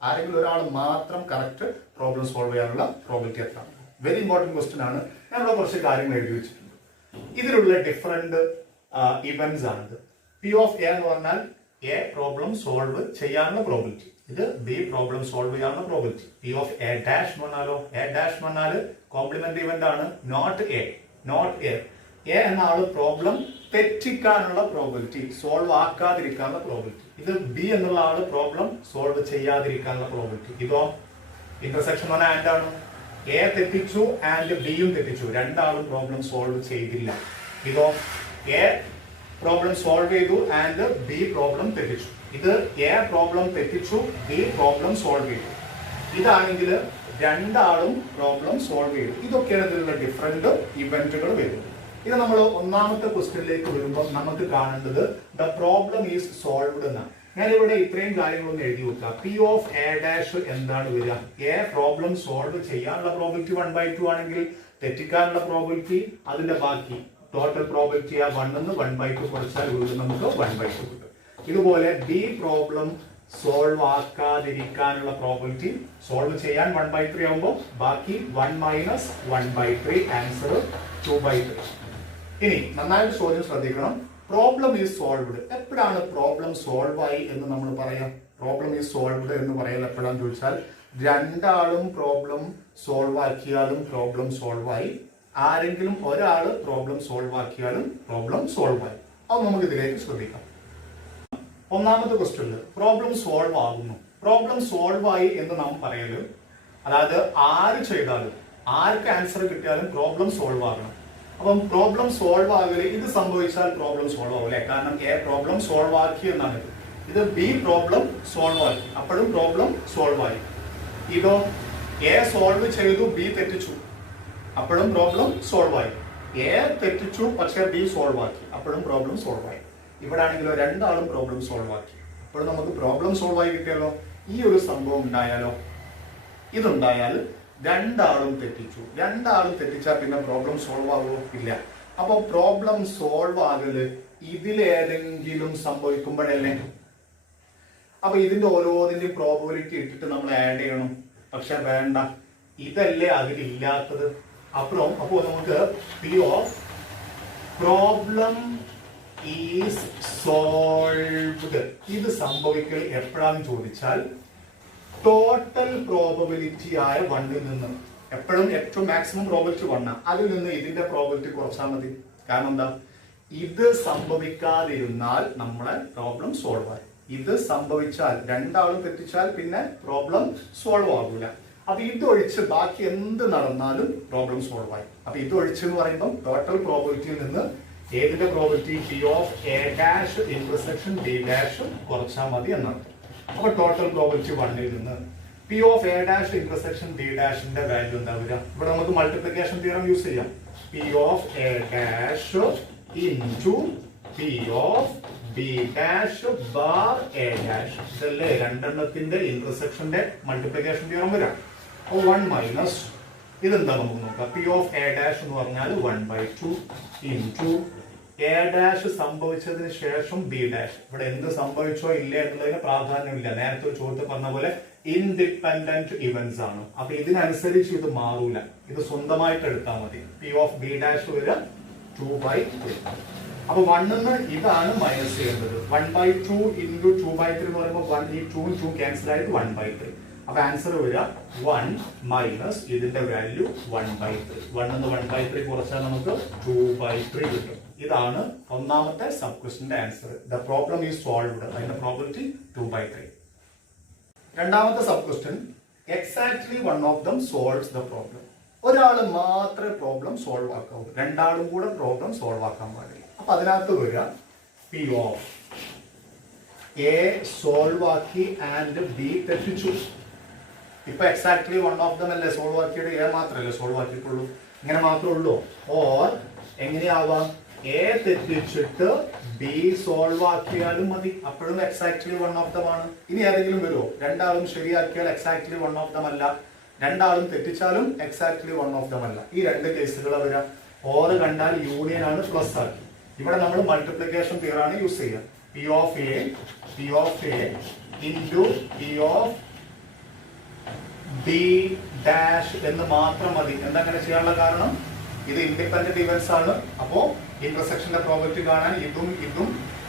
ആരെങ്കിലും ഒരാൾ മാത്രം കറക്റ്റ് പ്രോബ്ലം സോൾവ് ചെയ്യാനുള്ള പ്രോബിലിറ്റി എത്ര? വെരി ഇമ്പോർട്ടന്റ് ക്വസ്റ്റ്യൻ ആണ്. ഞാനിവിടെ കുറച്ച് കാര്യങ്ങൾ എഴുതി വെച്ചിട്ടുണ്ട്. ഇതിലുള്ള ഡിഫറെന്റ് ഇവന്റ്സ് ആണിത്. പി ഓഫ് എ എന്ന് പറഞ്ഞാൽ എ പ്രോബ്ലം സോൾവ് ചെയ്യാനുള്ള പ്രോബിലിറ്റി, ഇത് ബി പ്രോബ്ലം സോൾവ് ചെയ്യാനുള്ള probability. P of A dash എന്ന് പറഞ്ഞാലോ, എ ഡാഷ് എന്ന് പറഞ്ഞാൽ കോംപ്ലിമെന്റ് ഇവന്റ് ആണ്, നോട്ട് എ. എ എന്ന ആള് പ്രോബ്ലം തെറ്റിക്കാനുള്ള പ്രോബിലിറ്റി, സോൾവ് ആക്കാതിരിക്കാനുള്ള പ്രോബിലിറ്റി. ഇത് ബി എന്നുള്ള ആള് പ്രോബ്ലം സോൾവ് ചെയ്യാതിരിക്കാനുള്ള പ്രോബിലിറ്റി. ഇതോ ഇന്റർസെക്ഷൻ പറഞ്ഞ ആൻഡ് ആണ്. എ തെറ്റിച്ചു ആൻഡ് ബിയും തെറ്റിച്ചു, രണ്ടാളും പ്രോബ്ലം സോൾവ് ചെയ്തില്ല. ഇതോ എ പ്രോബ്ലം സോൾവ് ചെയ്തു ആൻഡ് ബി പ്രോബ്ലം തെറ്റിച്ചു. ഇത് എ പ്രോബ്ലം തെറ്റിച്ചു, ബി പ്രോബ്ലം സോൾവ് ചെയ്തു. ഇതാണെങ്കിൽ രണ്ടാളും പ്രോബ്ലം സോൾവ് ചെയ്തു. ഇതൊക്കെയാണ് ഇതിലുള്ള ഡിഫറെന്റ് ഇവന്റുകൾ വരുന്നത്. ഇത് നമ്മൾ ഒന്നാമത്തെ ക്വസ്റ്റ്യനിലേക്ക് വരുമ്പോൾ നമുക്ക് കാണേണ്ടത് ദ പ്രോബ്ലം ഈസ് സോൾവ്ഡ് എന്നാണ്. ഞാനിവിടെ ഇത്രയും കാര്യങ്ങളൊന്ന് എഴുതി വെക്കാം. പി ഓഫ് എ ഡാഷ് എന്താണ് വരിക? എ പ്രോബ്ലം സോൾവ് ചെയ്യാനുള്ള പ്രോബിലിറ്റി 1/2 ആണെങ്കിൽ തെറ്റിക്കാനുള്ള പ്രോബിലിറ്റി അതിന്റെ ബാക്കി ടോട്ടൽ പ്രോബിലിറ്റി ആ 1 1/2 കുറച്ചാൽ വീണ്ടും നമുക്ക് 1/2 കിട്ടും. ഇതുപോലെ ബി പ്രോബ്ലം സോൾവ് ആക്കാതിരിക്കാനുള്ള പ്രോബിലിറ്റി, സോൾവ് ചെയ്യാൻ 1/3 ആവുമ്പോൾ ബാക്കി 1 മൈനസ് 1/3, ആൻസർ 2/3. ഇനി നന്നായിട്ട് ചോദ്യം ശ്രദ്ധിക്കണം. Problem is solved. എപ്പോഴാണ് പ്രോബ്ലം സോൾവ് ആയി എന്ന് നമ്മൾ പറയാം? പ്രോബ്ലം ഈസ് സോൾവ്ഡ് എന്ന് പറയാൻ എപ്പോഴാന്ന് ചോദിച്ചാൽ രണ്ടാളും പ്രോബ്ലം സോൾവ് ആക്കിയാലും പ്രോബ്ലം സോൾവ് ആയി, ആരെങ്കിലും ഒരാള് പ്രോബ്ലം സോൾവ് ആക്കിയാലും പ്രോബ്ലം സോൾവ് ആയി. അത് നമുക്ക് ഇതിലേക്ക് ശ്രദ്ധിക്കാം. ഒന്നാമത്തെ ക്വസ്റ്റ്യനിൽ പ്രോബ്ലം സോൾവ് ആകുന്നു. പ്രോബ്ലം സോൾവ് ആയി എന്ന് നാം പറയല്, അതായത് ആര് ചെയ്താലും ആർക്ക് ആൻസർ കിട്ടിയാലും പ്രോബ്ലം സോൾവ് ആകണം. അപ്പം പ്രോബ്ലം സോൾവ് ആകല് ഇത് സംഭവിച്ചാൽ പ്രോബ്ലം സോൾവ് ആവില്ലേ? കാരണം എ പ്രോബ്ലം സോൾവ് ആക്കി എന്നാണ്. ഇത് ബി പ്രോബ്ലം സോൾവ് ആക്കി, അപ്പോഴും പ്രോബ്ലം സോൾവ് ആയി. ഇതോ എ സോൾവ് ചെയ്തു, ബി തെറ്റിച്ചു, അപ്പോഴും പ്രോബ്ലം സോൾവ് ആയി. എ തെറ്റിച്ചു പക്ഷെ ബി സോൾവ് ആക്കി, അപ്പോഴും പ്രോബ്ലം സോൾവ് ആയി. ഇവിടെ ആണെങ്കിലോ രണ്ടാളും പ്രോബ്ലം സോൾവ് ആക്കി, അപ്പോഴും നമുക്ക് പ്രോബ്ലം സോൾവ് ആയി കിട്ടിയല്ലോ. ഈ ഒരു സംഭവം ഉണ്ടായാലോ, ഇതുണ്ടായാൽ രണ്ടാളും തെറ്റിച്ചു, രണ്ടാളും തെറ്റിച്ചാൽ പിന്നെ പ്രോബ്ലം സോൾവ് ആകുമോ? ഇല്ല. അപ്പൊ പ്രോബ്ലം സോൾവ് ആകല് ഇതിലേതെങ്കിലും സംഭവിക്കുമ്പോഴല്ലേ. അപ്പൊ ഇതിന്റെ ഓരോന്നിന്റെയും പ്രോബബിലിറ്റി ഇട്ടിട്ട് നമ്മൾ ആഡ് ചെയ്യണം. പക്ഷെ വേണ്ട, ഇതല്ലേ അതിലില്ലാത്തത്. അപ്പോ നമുക്ക് P of problem is solved ഇത് സംഭവിക്കൽ എപ്പോഴാന്ന് ചോദിച്ചാൽ ടോട്ടൽ പ്രോബബിലിറ്റി ആയ 1ൽ നിന്ന്, എപ്പോഴും ഏറ്റവും മാക്സിമം പ്രോബബിലിറ്റി 1, അതിൽ നിന്ന് ഇതിന്റെ പ്രോബബിലിറ്റി കുറച്ചാൽ മതി. കാരണം എന്താ, ഇത് സംഭവിക്കാതിരുന്നാൽ നമ്മളെ പ്രോബ്ലം സോൾവ് ആയി. ഇത് സംഭവിച്ചാൽ രണ്ടാളും തെറ്റിച്ചാൽ പിന്നെ പ്രോബ്ലം സോൾവ് ആകൂല. അപ്പൊ ഇതൊഴിച്ച് ബാക്കി എന്ത് നടന്നാലും പ്രോബ്ലം സോൾവ് ആയി. അപ്പൊ ഇതൊഴിച്ച് എന്ന് പറയുമ്പോൾ ടോട്ടൽ പ്രോബബിലിറ്റിയിൽ നിന്ന് ഏതിന്റെ probability? P of A dash intersection B dash കുറച്ചാൽ മതി എന്നാണ്. അപ്പൊ ടോട്ടൽ പ്രോബബിലിറ്റി 1ൽ നിന്ന് P of A dash intersection B ഡാഷിന്റെ വാല്യൂ എന്താ വരിക? ഇവിടെ നമുക്ക് മൾട്ടിപ്ലിക്കേഷൻ തിയറം യൂസ് ചെയ്യാം. P of A dash into P of B dash bar A dash. ഇതല്ലേ രണ്ടെണ്ണത്തിന്റെ ഇന്റർസെക്ഷന്റെ മൾട്ടിപ്ലിക്കേഷൻ തിയറം വരാം. അപ്പൊ 1 മൈനസ് ഇതെന്താ നമുക്ക് നോക്കാം. പി ഓഫ് എ ഡാഷ് എന്ന് പറഞ്ഞാൽ 1/2 ഇൻടു എ ഡാഷ് സംഭവിച്ചതിന് ശേഷം ബി ഡാഷ്. ഇവിടെ എന്ത് സംഭവിച്ചോ ഇല്ലേ എന്നുള്ളതിന് പ്രാധാന്യമില്ല. നേരത്തെ ഒരു ചോദ്യത്തിൽ പറഞ്ഞ പോലെ ഇൻഡിപെൻഡന്റ് ഇവന്റ്സ് ആണ്. അപ്പൊ ഇതിനനുസരിച്ച് ഇത് മാറൂല, ഇത് സ്വന്തമായിട്ട് എടുത്താൽ മതി. പി ഓഫ് ബി ഡാഷ് വരിക 2/3. അപ്പൊ 1ന്ന് ഇതാണ് മൈനസ് ചെയ്യേണ്ടത്. 1/2 ഇൻറ്റു 2/3 എന്ന് പറയുമ്പോൾ ഈ 2 2 ക്യാൻസൽ ആയിട്ട് 1/3. അപ്പൊ ആൻസർ വരിക 1 മൈനസ് ഇതിന്റെ വാല്യൂ 1/3. 1ന്ന് 1/3 കുറച്ചാൽ നമുക്ക് 2/3 കിട്ടും. ഇതാണ് ഒന്നാമത്തെ സബ് ക്വസ്റ്റ്യന്റെ answer. The problem is solved. അതിന്റെ പ്രോബബിലിറ്റി 2/3. രണ്ടാമത്തെ sub question exactly one of them solves the problem. ഒരാൾ മാത്രമേ പ്രോബ്ലം സോൾവ് ആക്കാവൂ, രണ്ടാളും കൂടെ പ്രോബ്ലം സോൾവ് ആക്കാൻ പാടില്ല. അപ്പൊ അതിനകത്ത് വരിക പി ഓഫ് എ സോൾവ് ആക്കി ആൻഡ് ബി തെറ്റിച്ചു. ഇപ്പൊ എക്സാക്ട്ലി വൺ ഓഫ് ദം അല്ലേ സോൾവ് ആക്കിയത്, എ മാത്രമല്ലേ സോൾവ് ആക്കിയിട്ടുള്ളൂ, ഇങ്ങനെ മാത്രമേ ഉള്ളൂ. ഓർ എങ്ങനെയാവാം, എ തെറ്റിച്ചിട്ട് ബി സോൾവ് ആക്കിയാലും മതി, അപ്പോഴും എക്സാക്ട്ലി വൺ ഓഫ് ദം ആണ്. ഇനി ഏതെങ്കിലും വരുമോ? രണ്ടാളും ശരിയാക്കിയാൽ എക്സാക്ട്ലി വൺ ഓഫ് ദം അല്ല, രണ്ടാളും തെറ്റിച്ചാലും എക്സാക്ട്ലി വൺ ഓഫ് ദം അല്ല. ഈ രണ്ട് കേസുകൾ വരാം. ഓർ കണ്ടാൽ യൂണിയൻ ആണ്, പ്ലസ് ആക്കി. ഇവിടെ നമ്മൾ മൾട്ടിപ്ലിക്കേഷൻ തിയറം ആണ് യൂസ് ചെയ്യുക. P of A into P of B dash എന്ന് മാത്രം മതി. എന്താ അങ്ങനെ ചെയ്യാനുള്ള കാരണം? ഇത് ഇൻഡിപെൻഡന്റ് ഇവന്റ്സ് ആണ്. അപ്പോ ഇന്റർസെക്ഷന്റെ പ്രോബബിലിറ്റി കാണാൻ ഇതും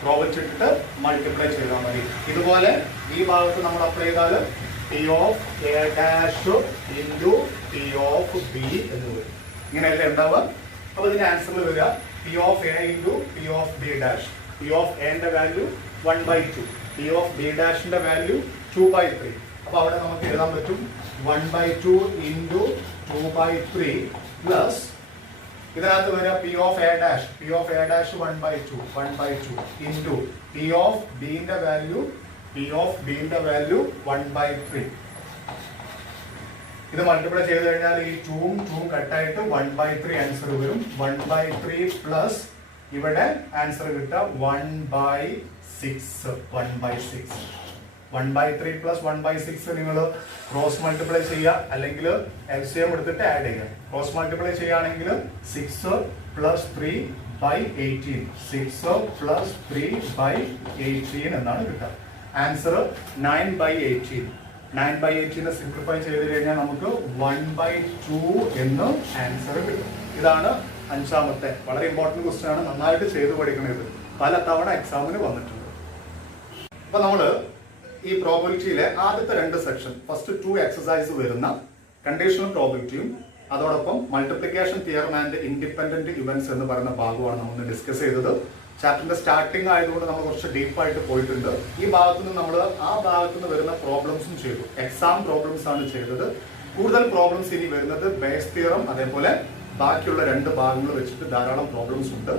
പ്രോബബിലിറ്റി ഇട്ടിട്ട് മൾട്ടിപ്ലൈ ചെയ്താൽ മതി. ഇതുപോലെ ഈ ഭാഗത്ത് നമ്മൾ അപ്ലൈ ചെയ്താൽ P of A dash into P of B എന്ന് വരും. ഇങ്ങനെയല്ലേ ഉണ്ടാവുക? അപ്പൊ ഇതിന്റെ ആൻസറിൽ വരിക P of A into P of B dash. P of എന്റെ വാല്യൂ 1/2, പി ഓഫ് ബി ഡാഷിന്റെ വാല്യൂ 2/3. അപ്പൊ അവിടെ നമുക്ക് എഴുതാൻ പറ്റും 1/2 ഇൻറ്റു 2/3 പ്ലസ് ഇതിനകത്ത് വരിക P of A dash 1/2 into P of ബിന്റെ വാല്യൂ 1/3. ഇത് മൾട്ടിപ്ലൈ ചെയ്ത് കഴിഞ്ഞാൽ ഈ 2 കട്ടായിട്ട് 1/3 ആൻസർ വരും. 1/3 പ്ലസ് ഇവിടെ ആൻസർ കിട്ടുക 1/6. 1/3 പ്ലസ് 1/6 നിങ്ങൾ ക്രോസ് മൾട്ടിപ്ലൈ ചെയ്യുക, അല്ലെങ്കിൽ LCM എടുത്തിട്ട് ആഡ് ചെയ്യുക. ക്രോസ് മൾട്ടിപ്ലൈ ചെയ്യുകയാണെങ്കിൽ 6 പ്ലസ് 3/18 6 പ്ലസ് 3/18 എന്നാണ് കിട്ടുക. ആൻസർ 9/18. 9/18 സിംപ്ലിഫൈ ചെയ്ത് കഴിഞ്ഞാൽ നമുക്ക് 1/2 എന്ന് ആൻസർ കിട്ടും. ഇതാണ് അഞ്ചാമത്തെ വളരെ ഇമ്പോർട്ടന്റ് ക്വസ്റ്റ്യൻ ആണ്. നന്നായിട്ട് ചെയ്ത് പഠിക്കണത്. പല തവണ എക്സാമിന് വന്നിട്ടുണ്ട്. അപ്പൊ നമ്മള് ഈ പ്രോബബിലിറ്റിയിലെ ആദ്യത്തെ 2 സെക്ഷൻ, ഫസ്റ്റ് 2 എക്സസൈസ് വരുന്ന കണ്ടീഷണൽ പ്രോബബിലിറ്റിയും അതോടൊപ്പം multiplication theorem and independent events എന്ന് പറയുന്ന ഭാഗമാണ് നമ്മൾ ഡിസ്കസ് ചെയ്തത്. ചാപ്റ്ററിന്റെ സ്റ്റാർട്ടിംഗ് ആയതുകൊണ്ട് നമ്മൾ കുറച്ച് ഡീപ്പായിട്ട് പോയിട്ടുണ്ട്. ഈ ഭാഗത്തുനിന്ന് നമ്മൾ ആ ഭാഗത്തുനിന്ന് വരുന്ന പ്രോബ്ലംസും ചെയ്തു. എക്സാം പ്രോബ്ലംസ് ആണ് ചെയ്തത്. കൂടുതൽ പ്രോബ്ലംസ് ഇനി വരുന്നത് ബേസ് തിയറം അതേപോലെ ബാക്കിയുള്ള 2 ഭാഗങ്ങൾ വെച്ചിട്ട് ധാരാളം പ്രോബ്ലംസ് ഉണ്ട്.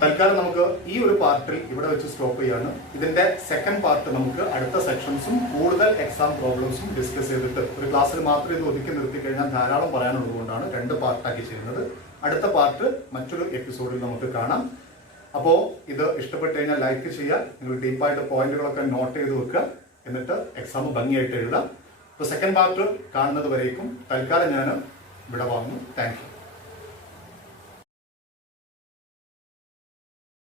തൽക്കാലം നമുക്ക് ഈ ഒരു പാർട്ടിൽ ഇവിടെ വെച്ച് സ്റ്റോപ്പ് ചെയ്യാണ്. ഇതിന്റെ സെക്കൻഡ് പാർട്ട് നമുക്ക് അടുത്ത സെക്ഷൻസും കൂടുതൽ എക്സാം പ്രോബ്ലംസും ഡിസ്കസ് ചെയ്തിട്ട് ഒരു ക്ലാസ്സിൽ മാത്രം ഇത് ഒതുക്കി നിർത്തി കഴിഞ്ഞാൽ ധാരാളം പറയാനുള്ളതുകൊണ്ടാണ് 2 പാർട്ടാക്കി ചെയ്യുന്നത്. അടുത്ത പാർട്ട് മറ്റൊരു എപ്പിസോഡിൽ നമുക്ക് കാണാം. അപ്പോൾ ഇത് ഇഷ്ടപ്പെട്ട് കഴിഞ്ഞാൽ ലൈക്ക് ചെയ്യുക. നിങ്ങൾ ഡീപ്പായിട്ട് പോയിന്റുകളൊക്കെ നോട്ട് ചെയ്ത് വെക്കുക. എന്നിട്ട് എക്സാം ഭംഗിയായിട്ട് എഴുതാം. അപ്പോൾ സെക്കൻഡ് പാർട്ട് കാണുന്നത് വരേക്കും തൽക്കാലം ഞാൻ ഇവിടെ വാങ്ങുന്നു. Thank you.